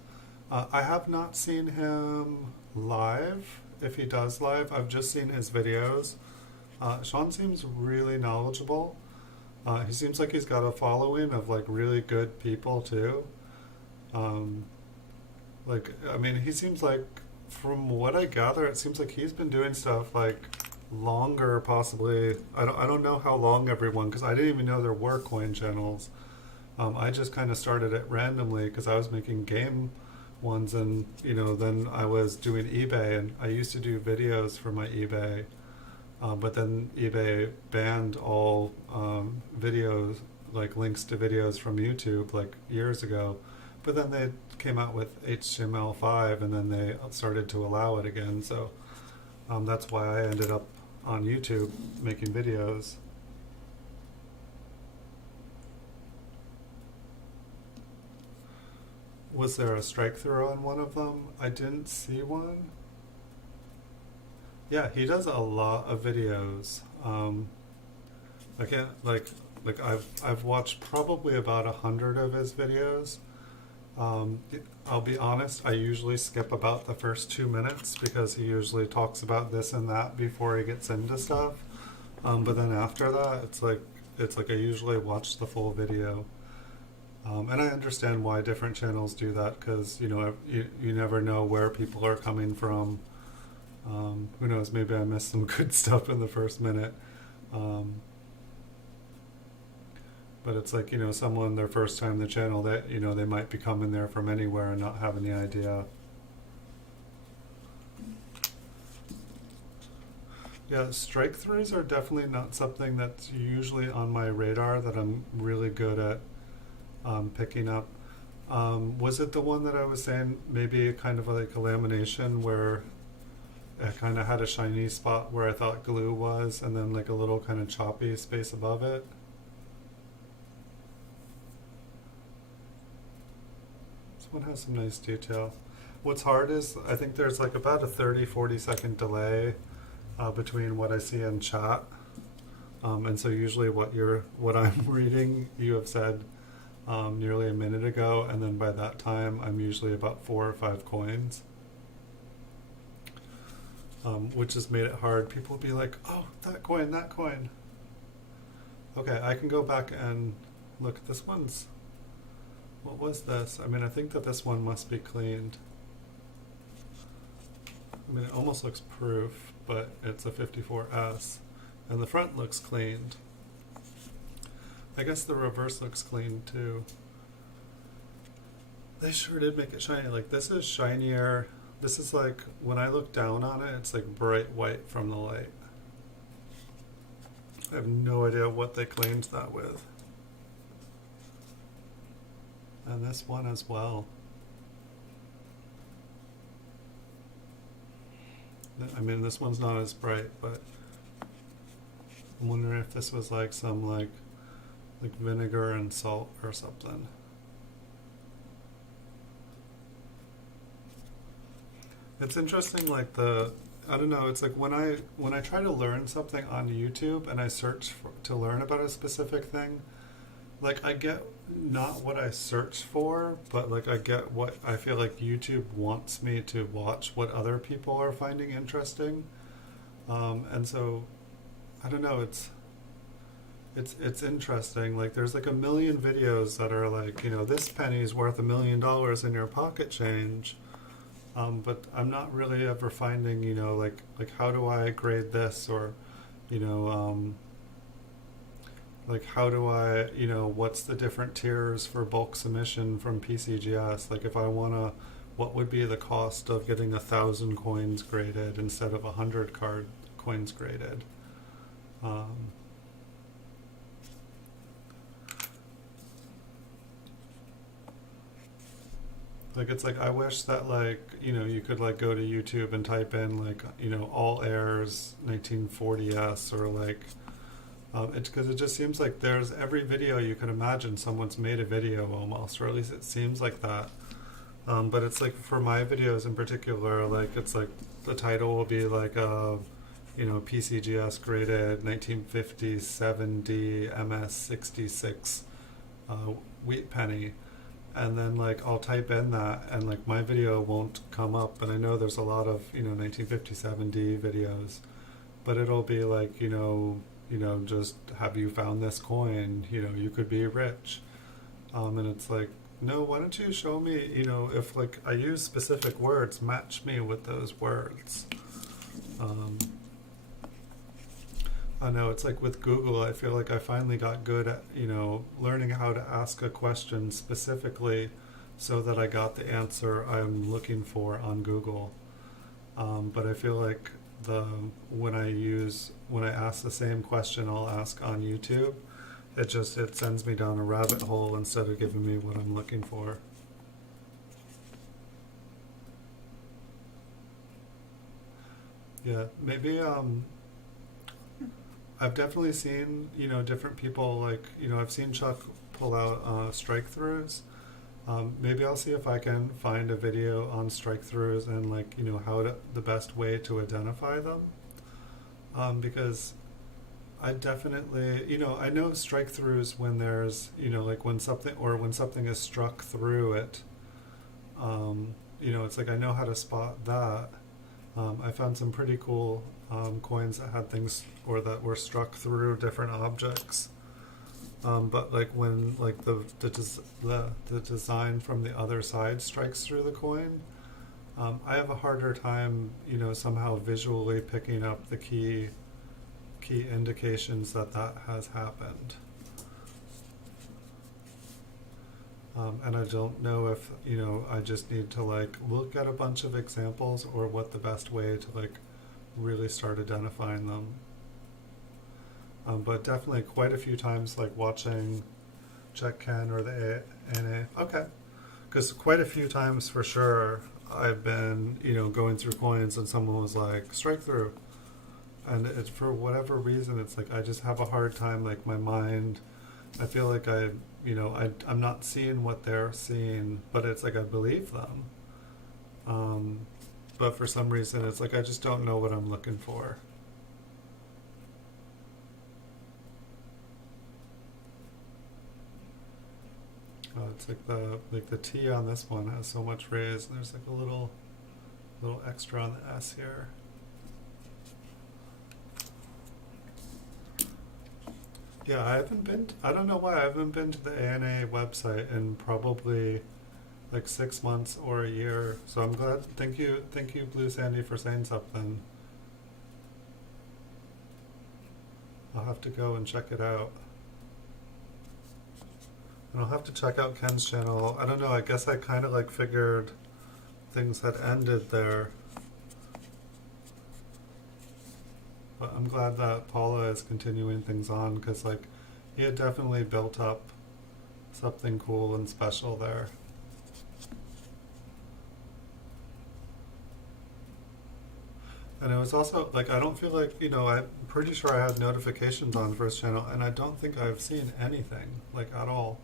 I have not seen him live. If he does live, I've just seen his videos. Sean seems really knowledgeable. He seems like he's got a following of like really good people too. Um, he seems like, from what I gather, it seems like he's been doing stuff like longer, possibly. I don't know how long everyone, because I didn't even know there were coin channels. I just kind of started it randomly because I was making game ones, and then I was doing eBay, and I used to do videos for my eBay. But then eBay banned all videos, like links to videos from YouTube, like years ago. But then they came out with HTML5, and then they started to allow it again. So that's why I ended up on YouTube making videos. Was there a strike through on one of them? I didn't see one. Yeah, he does a lot of videos. I can't I've watched probably about 100 of his videos. I'll be honest, I usually skip about the first 2 minutes because he usually talks about this and that before he gets into stuff. But then after that, it's like I usually watch the full video. And I understand why different channels do that, because you never know where people are coming from. Who knows, maybe I missed some good stuff in the first minute. But it's like, someone, their first time on the channel, that they might be coming there from anywhere and not have any idea. Yeah, strike throughs are definitely not something that's usually on my radar that I'm really good at picking up. Was it the one that I was saying, maybe kind of like a lamination where I kind of had a shiny spot where I thought glue was, and then like a little kind of choppy space above it? This one has some nice detail. What's hard is, I think there's like about a 30-40 second delay between what I see in chat. And so usually what I'm reading, you have said nearly a minute ago, and then by that time I'm usually about 4 or 5 coins. Which has made it hard. People will be like, oh, that coin, that coin. Okay, I can go back and look. This one's, what was this? I think that this one must be cleaned. It almost looks proof, but it's a 54S. And the front looks cleaned. I guess the reverse looks clean too. They sure did make it shiny. Like, this is shinier. This is like, when I look down on it, it's like bright white from the light. I have no idea what they cleaned that with. And this one as well. I mean, this one's not as bright, but I'm wondering if this was like some like vinegar and salt or something. It's interesting, like I don't know, it's like when I try to learn something on YouTube and I search to learn about a specific thing, like I get not what I search for, but like I get what I feel like YouTube wants me to watch, what other people are finding interesting. And so I don't know, it's interesting. Like there's like a million videos that are like, this penny's worth $1,000,000 in your pocket change. But I'm not really ever finding, like how do I grade this, or, you know, like how do I, what's the different tiers for bulk submission from PCGS? Like if I wanna, what would be the cost of getting 1,000 coins graded instead of 100 coins graded? Like it's like I wish that like you could like go to YouTube and type in like all airs 1940s, or like it's because it just seems like there's every video you can imagine someone's made a video almost, or at least it seems like that. But it's like for my videos in particular, like it's like the title will be like PCGS graded 1957D MS66 wheat penny. And then like I'll type in that and like my video won't come up, and I know there's a lot of 1957D videos, but it'll be like just have you found this coin, you could be rich, and it's like, no, why don't you show me, if like I use specific words, match me with those words. I know it's like with Google, I feel like I finally got good at, learning how to ask a question specifically so that I got the answer I'm looking for on Google. But I feel like when I ask the same question I'll ask on YouTube, it sends me down a rabbit hole instead of giving me what I'm looking for. Yeah, maybe I've definitely seen, different people, like, I've seen Chuck pull out strike throughs. Maybe I'll see if I can find a video on strike throughs and like, the best way to identify them. Because I definitely, I know strike throughs when there's, like when something is struck through it. It's like I know how to spot that. I found some pretty cool coins that had things or that were struck through different objects, but like when like the design from the other side strikes through the coin, I have a harder time somehow visually picking up the key indications that has happened. And I don't know if I just need to like look at a bunch of examples, or what the best way to like really start identifying them. But definitely quite a few times, like watching Check Ken or the ANA. Okay, because quite a few times for sure I've been going through coins and someone was like strike through, and it's for whatever reason it's like I just have a hard time, like my mind, I feel like I'm not seeing what they're seeing, but it's like I believe them. But for some reason it's like I just don't know what I'm looking for. It's like the T on this one has so much raise, and there's like a little extra on the S here. Yeah, I don't know why I haven't been to the ANA website in probably like 6 months or a year. So I'm glad. Thank you, Blue Sandy, for saying something. I'll have to go and check it out. And I'll have to check out Ken's channel. I don't know, I guess I kind of like figured things had ended there. But I'm glad that Paula is continuing things on, because like he had definitely built up something cool and special there. And it was also like, I don't feel like, I'm pretty sure I had notifications on First Channel, and I don't think I've seen anything like at all.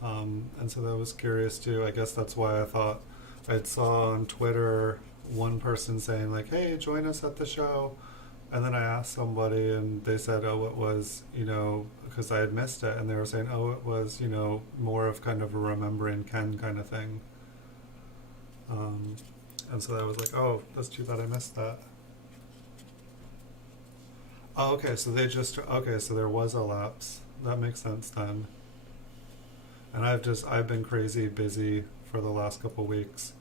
And so that was curious too. I guess that's why I thought I saw on Twitter one person saying like, "Hey, join us at the show," and then I asked somebody, and they said, "Oh, it was because I had missed it," and they were saying, "Oh, it was more of kind of a remembering Ken kind of thing." Um, and so I was like, "Oh, that's too bad I missed that." Oh, okay. So okay. So there was a lapse. That makes sense then. And I've been crazy busy for the last couple weeks.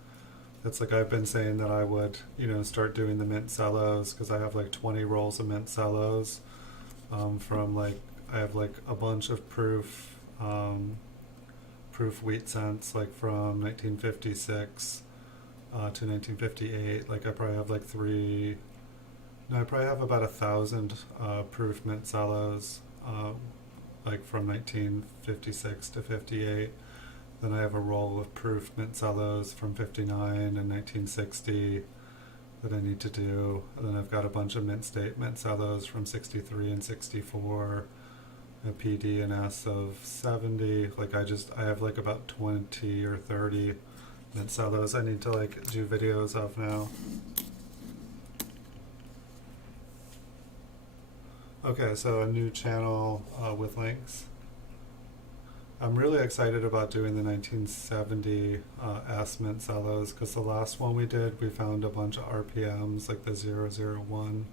It's like I've been saying that I would, start doing the mint cellos because I have like 20 rolls of mint cellos from like I have like a bunch of proof wheat cents like from 1956 to 1958. Like I probably have like three. No, I probably have about 1,000 proof mint cellos like from 1956 to 58. Then I have a roll of proof mint cellos from 59 and 1960 that I need to do. And then I've got a bunch of mint state mint cellos from 63 and 64, a PD and S of 70. Like I have like about 20 or 30 mint cellos I need to like do videos of now. Okay, so a new channel with links. I'm really excited about doing the 1970 S mint cellos because the last one we did, we found a bunch of RPMs like the 001,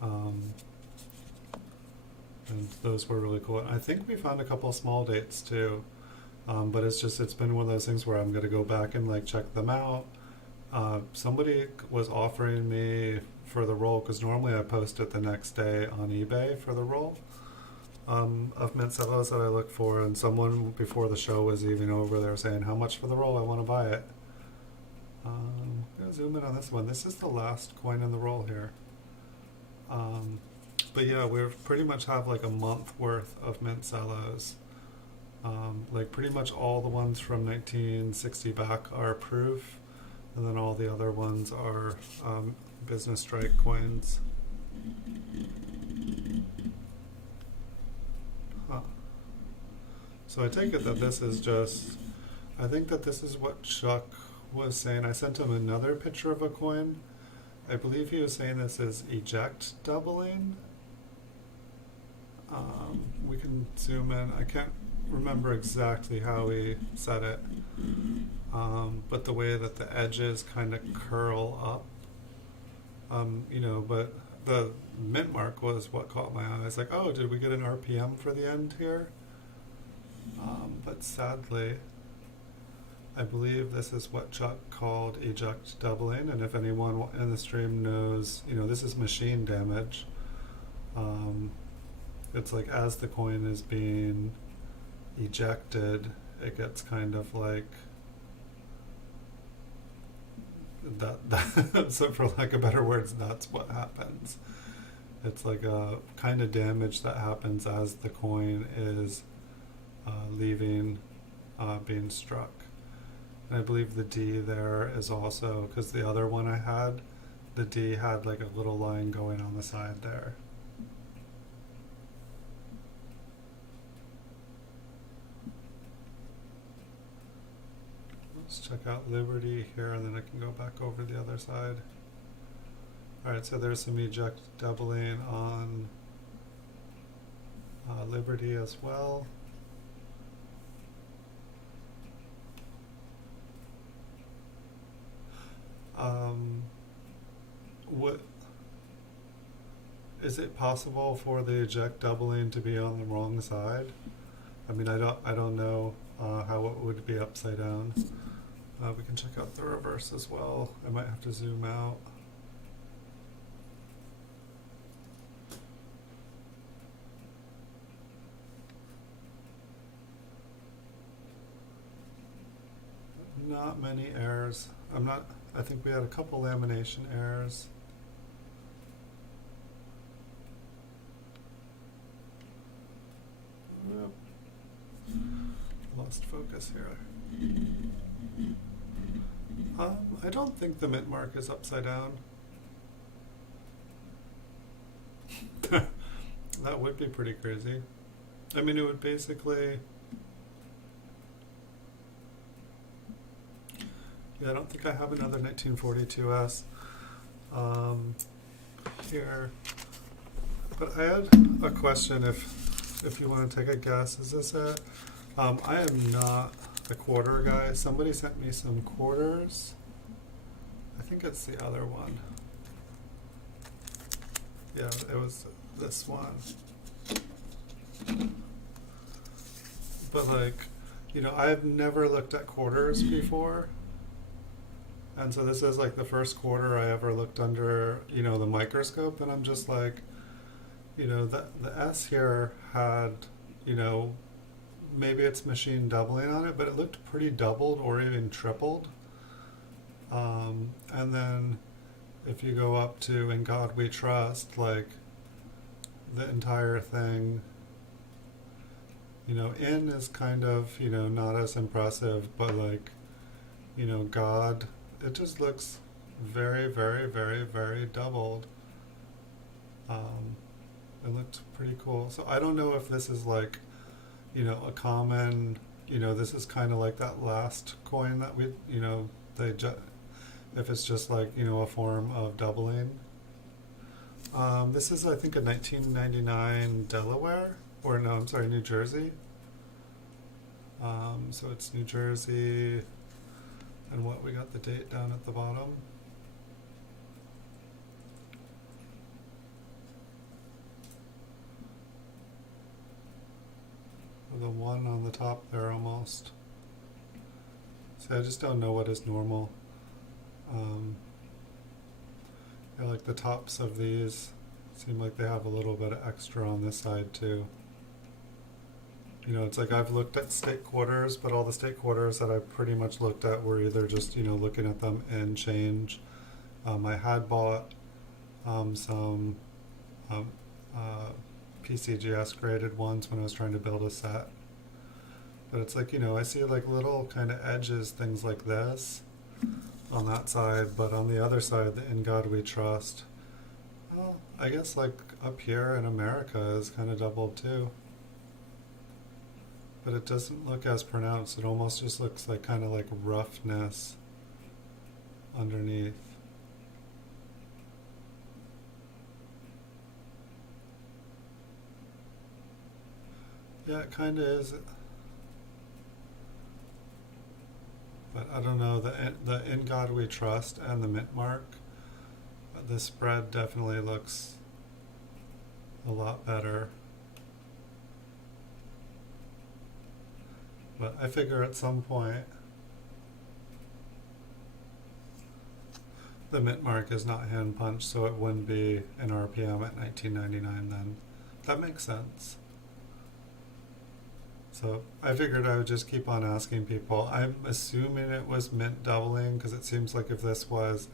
and those were really cool. And I think we found a couple of small dates too, but it's been one of those things where I'm going to go back and like check them out. Somebody was offering me for the roll because normally I post it the next day on eBay for the roll of mint cellos that I look for, and someone before the show was even over there saying, "How much for the roll? I want to buy it." I'm gonna zoom in on this one. This is the last coin in the roll here. But yeah, we pretty much have like a month worth of mint cellos. Like pretty much all the ones from 1960 back are proof, and then all the other ones are business strike coins. Huh. So I take it that this is just, I think that this is what Chuck was saying. I sent him another picture of a coin. I believe he was saying this is eject doubling. We can zoom in. I can't remember exactly how he said it, but the way that the edges kind of curl up, but the mint mark was what caught my eye. Like, oh, did we get an RPM for the end here? But sadly, I believe this is what Chuck called eject doubling, and if anyone in the stream knows, this is machine damage. It's like as the coin is being ejected, it gets kind of like that so for lack of better words, that's what happens. It's like a kind of damage that happens as the coin is leaving being struck. And I believe the D there is also, because the other one I had, the D had like a little line going on the side there. Let's check out Liberty here, and then I can go back over the other side. Alright, so there's some eject doubling on Liberty as well. What is it possible for the eject doubling to be on the wrong side? I mean, I don't know how it would be upside down. We can check out the reverse as well. I might have to zoom out. Not many errors. I think we had a couple lamination errors. Yep. Lost focus here. I don't think the mint mark is upside down. That would be pretty crazy. I mean, it would basically... Yeah, I don't think I have another 1942S here. But I had a question, if you want to take a guess. Is this it? I am not a quarter guy. Somebody sent me some quarters. I think it's the other one. Yeah, it was this one. But like, you know, I've never looked at quarters before. And so this is like the first quarter I ever looked under, you know, the microscope, and I'm just like, you know, the S here had, you know, maybe it's machine doubling on it, but it looked pretty doubled or even tripled. And then if you go up to "In God We Trust," like the entire thing, you know, "In" is kind of, you know, not as impressive, but like, you know, God, it just looks very, very, very, very doubled. It looked pretty cool. So I don't know if this is like, you know, a common, you know, this is kind of like that last coin that we, you know, if it's just like, you know, a form of doubling. This is, I think, a 1999 Delaware, or no, I'm sorry, New Jersey. So it's New Jersey, and what, we got the date down at the bottom. The one on the top there almost. So I just don't know what is normal. Yeah, like the tops of these seem like they have a little bit of extra on this side too. You know, it's like I've looked at state quarters, but all the state quarters that I've pretty much looked at were either just, you know, looking at them in change. I had bought some PCGS graded ones when I was trying to build a set. But it's like, you know, I see like little kind of edges, things like this on that side, but on the other side, the "In God We Trust," well, I guess like up here in America is kind of doubled too. But it doesn't look as pronounced. It almost just looks like kind of like roughness underneath. Yeah, it kind of is. But I don't know, the "In God We Trust" and the mint mark, the spread definitely looks a lot better. But I figure at some point the mint mark is not hand punched, so it wouldn't be an RPM at 1999 then. That makes sense. So I figured I would just keep on asking people. I'm assuming it was mint doubling, because it seems like if this was...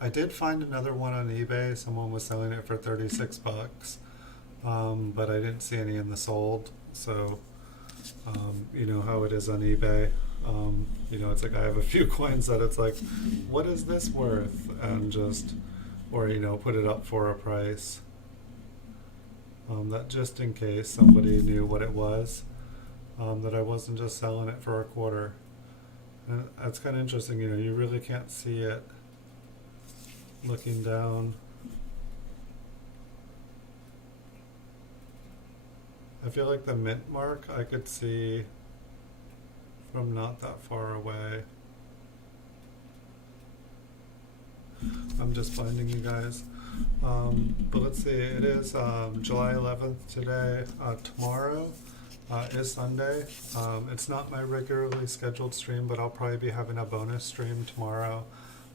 I did find another one on eBay. Someone was selling it for 36 bucks, but I didn't see any in the sold. So, you know how it is on eBay. You know, it's like I have a few coins that it's like, what is this worth? And just, or, you know, put it up for a price. That just in case somebody knew what it was. That I wasn't just selling it for a quarter. And that's kind of interesting, you know, you really can't see it looking down. I feel like the mint mark I could see from not that far away. I'm just finding you guys. But let's see, it is July 11th today. Tomorrow is Sunday. It's not my regularly scheduled stream, but I'll probably be having a bonus stream tomorrow.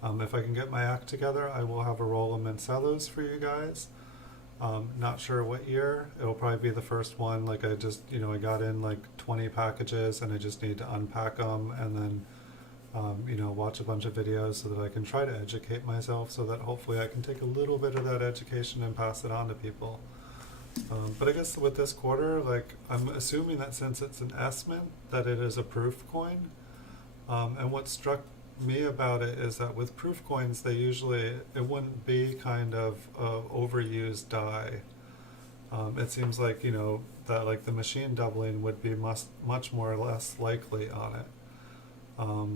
If I can get my act together, I will have a roll of Mancellos for you guys. Not sure what year. It'll probably be the first one. Like I just, you know, I got in like 20 packages and I just need to unpack them and then, you know, watch a bunch of videos so that I can try to educate myself, so that hopefully I can take a little bit of that education and pass it on to people. But I guess with this quarter, like, I'm assuming that since it's an S mint, that it is a proof coin. And what struck me about it is that with proof coins, they usually, it wouldn't be kind of overused die. It seems like, that like the machine doubling would be much more or less likely on it.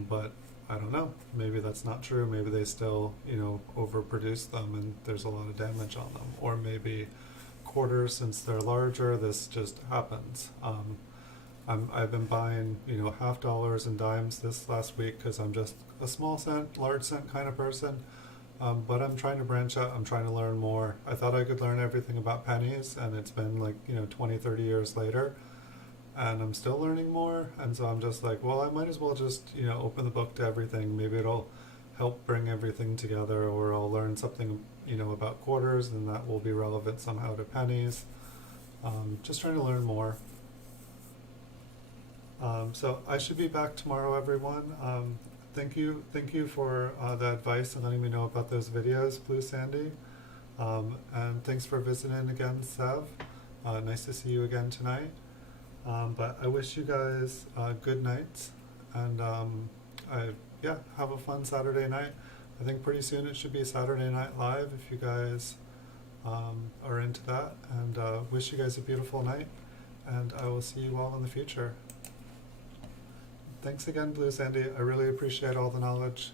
But I don't know. Maybe that's not true. Maybe they still, overproduce them and there's a lot of damage on them. Or maybe quarters, since they're larger, this just happens. I've been buying, half dollars and dimes this last week because I'm just a small cent, large cent kind of person. But I'm trying to branch out. I'm trying to learn more. I thought I could learn everything about pennies, and it's been like, 20, 30 years later, and I'm still learning more. And so I'm just like, well, I might as well just, open the book to everything. Maybe it'll help bring everything together, or I'll learn something, about quarters, and that will be relevant somehow to pennies. Just trying to learn more. So I should be back tomorrow, everyone. Thank you for the advice and letting me know about those videos, Blue Sandy. And thanks for visiting again, Sev. Nice to see you again tonight. But I wish you guys good nights, and have a fun Saturday night. I think pretty soon it should be Saturday Night Live if you guys are into that. And wish you guys a beautiful night, and I will see you all in the future. Thanks again, Blue Sandy. I really appreciate all the knowledge.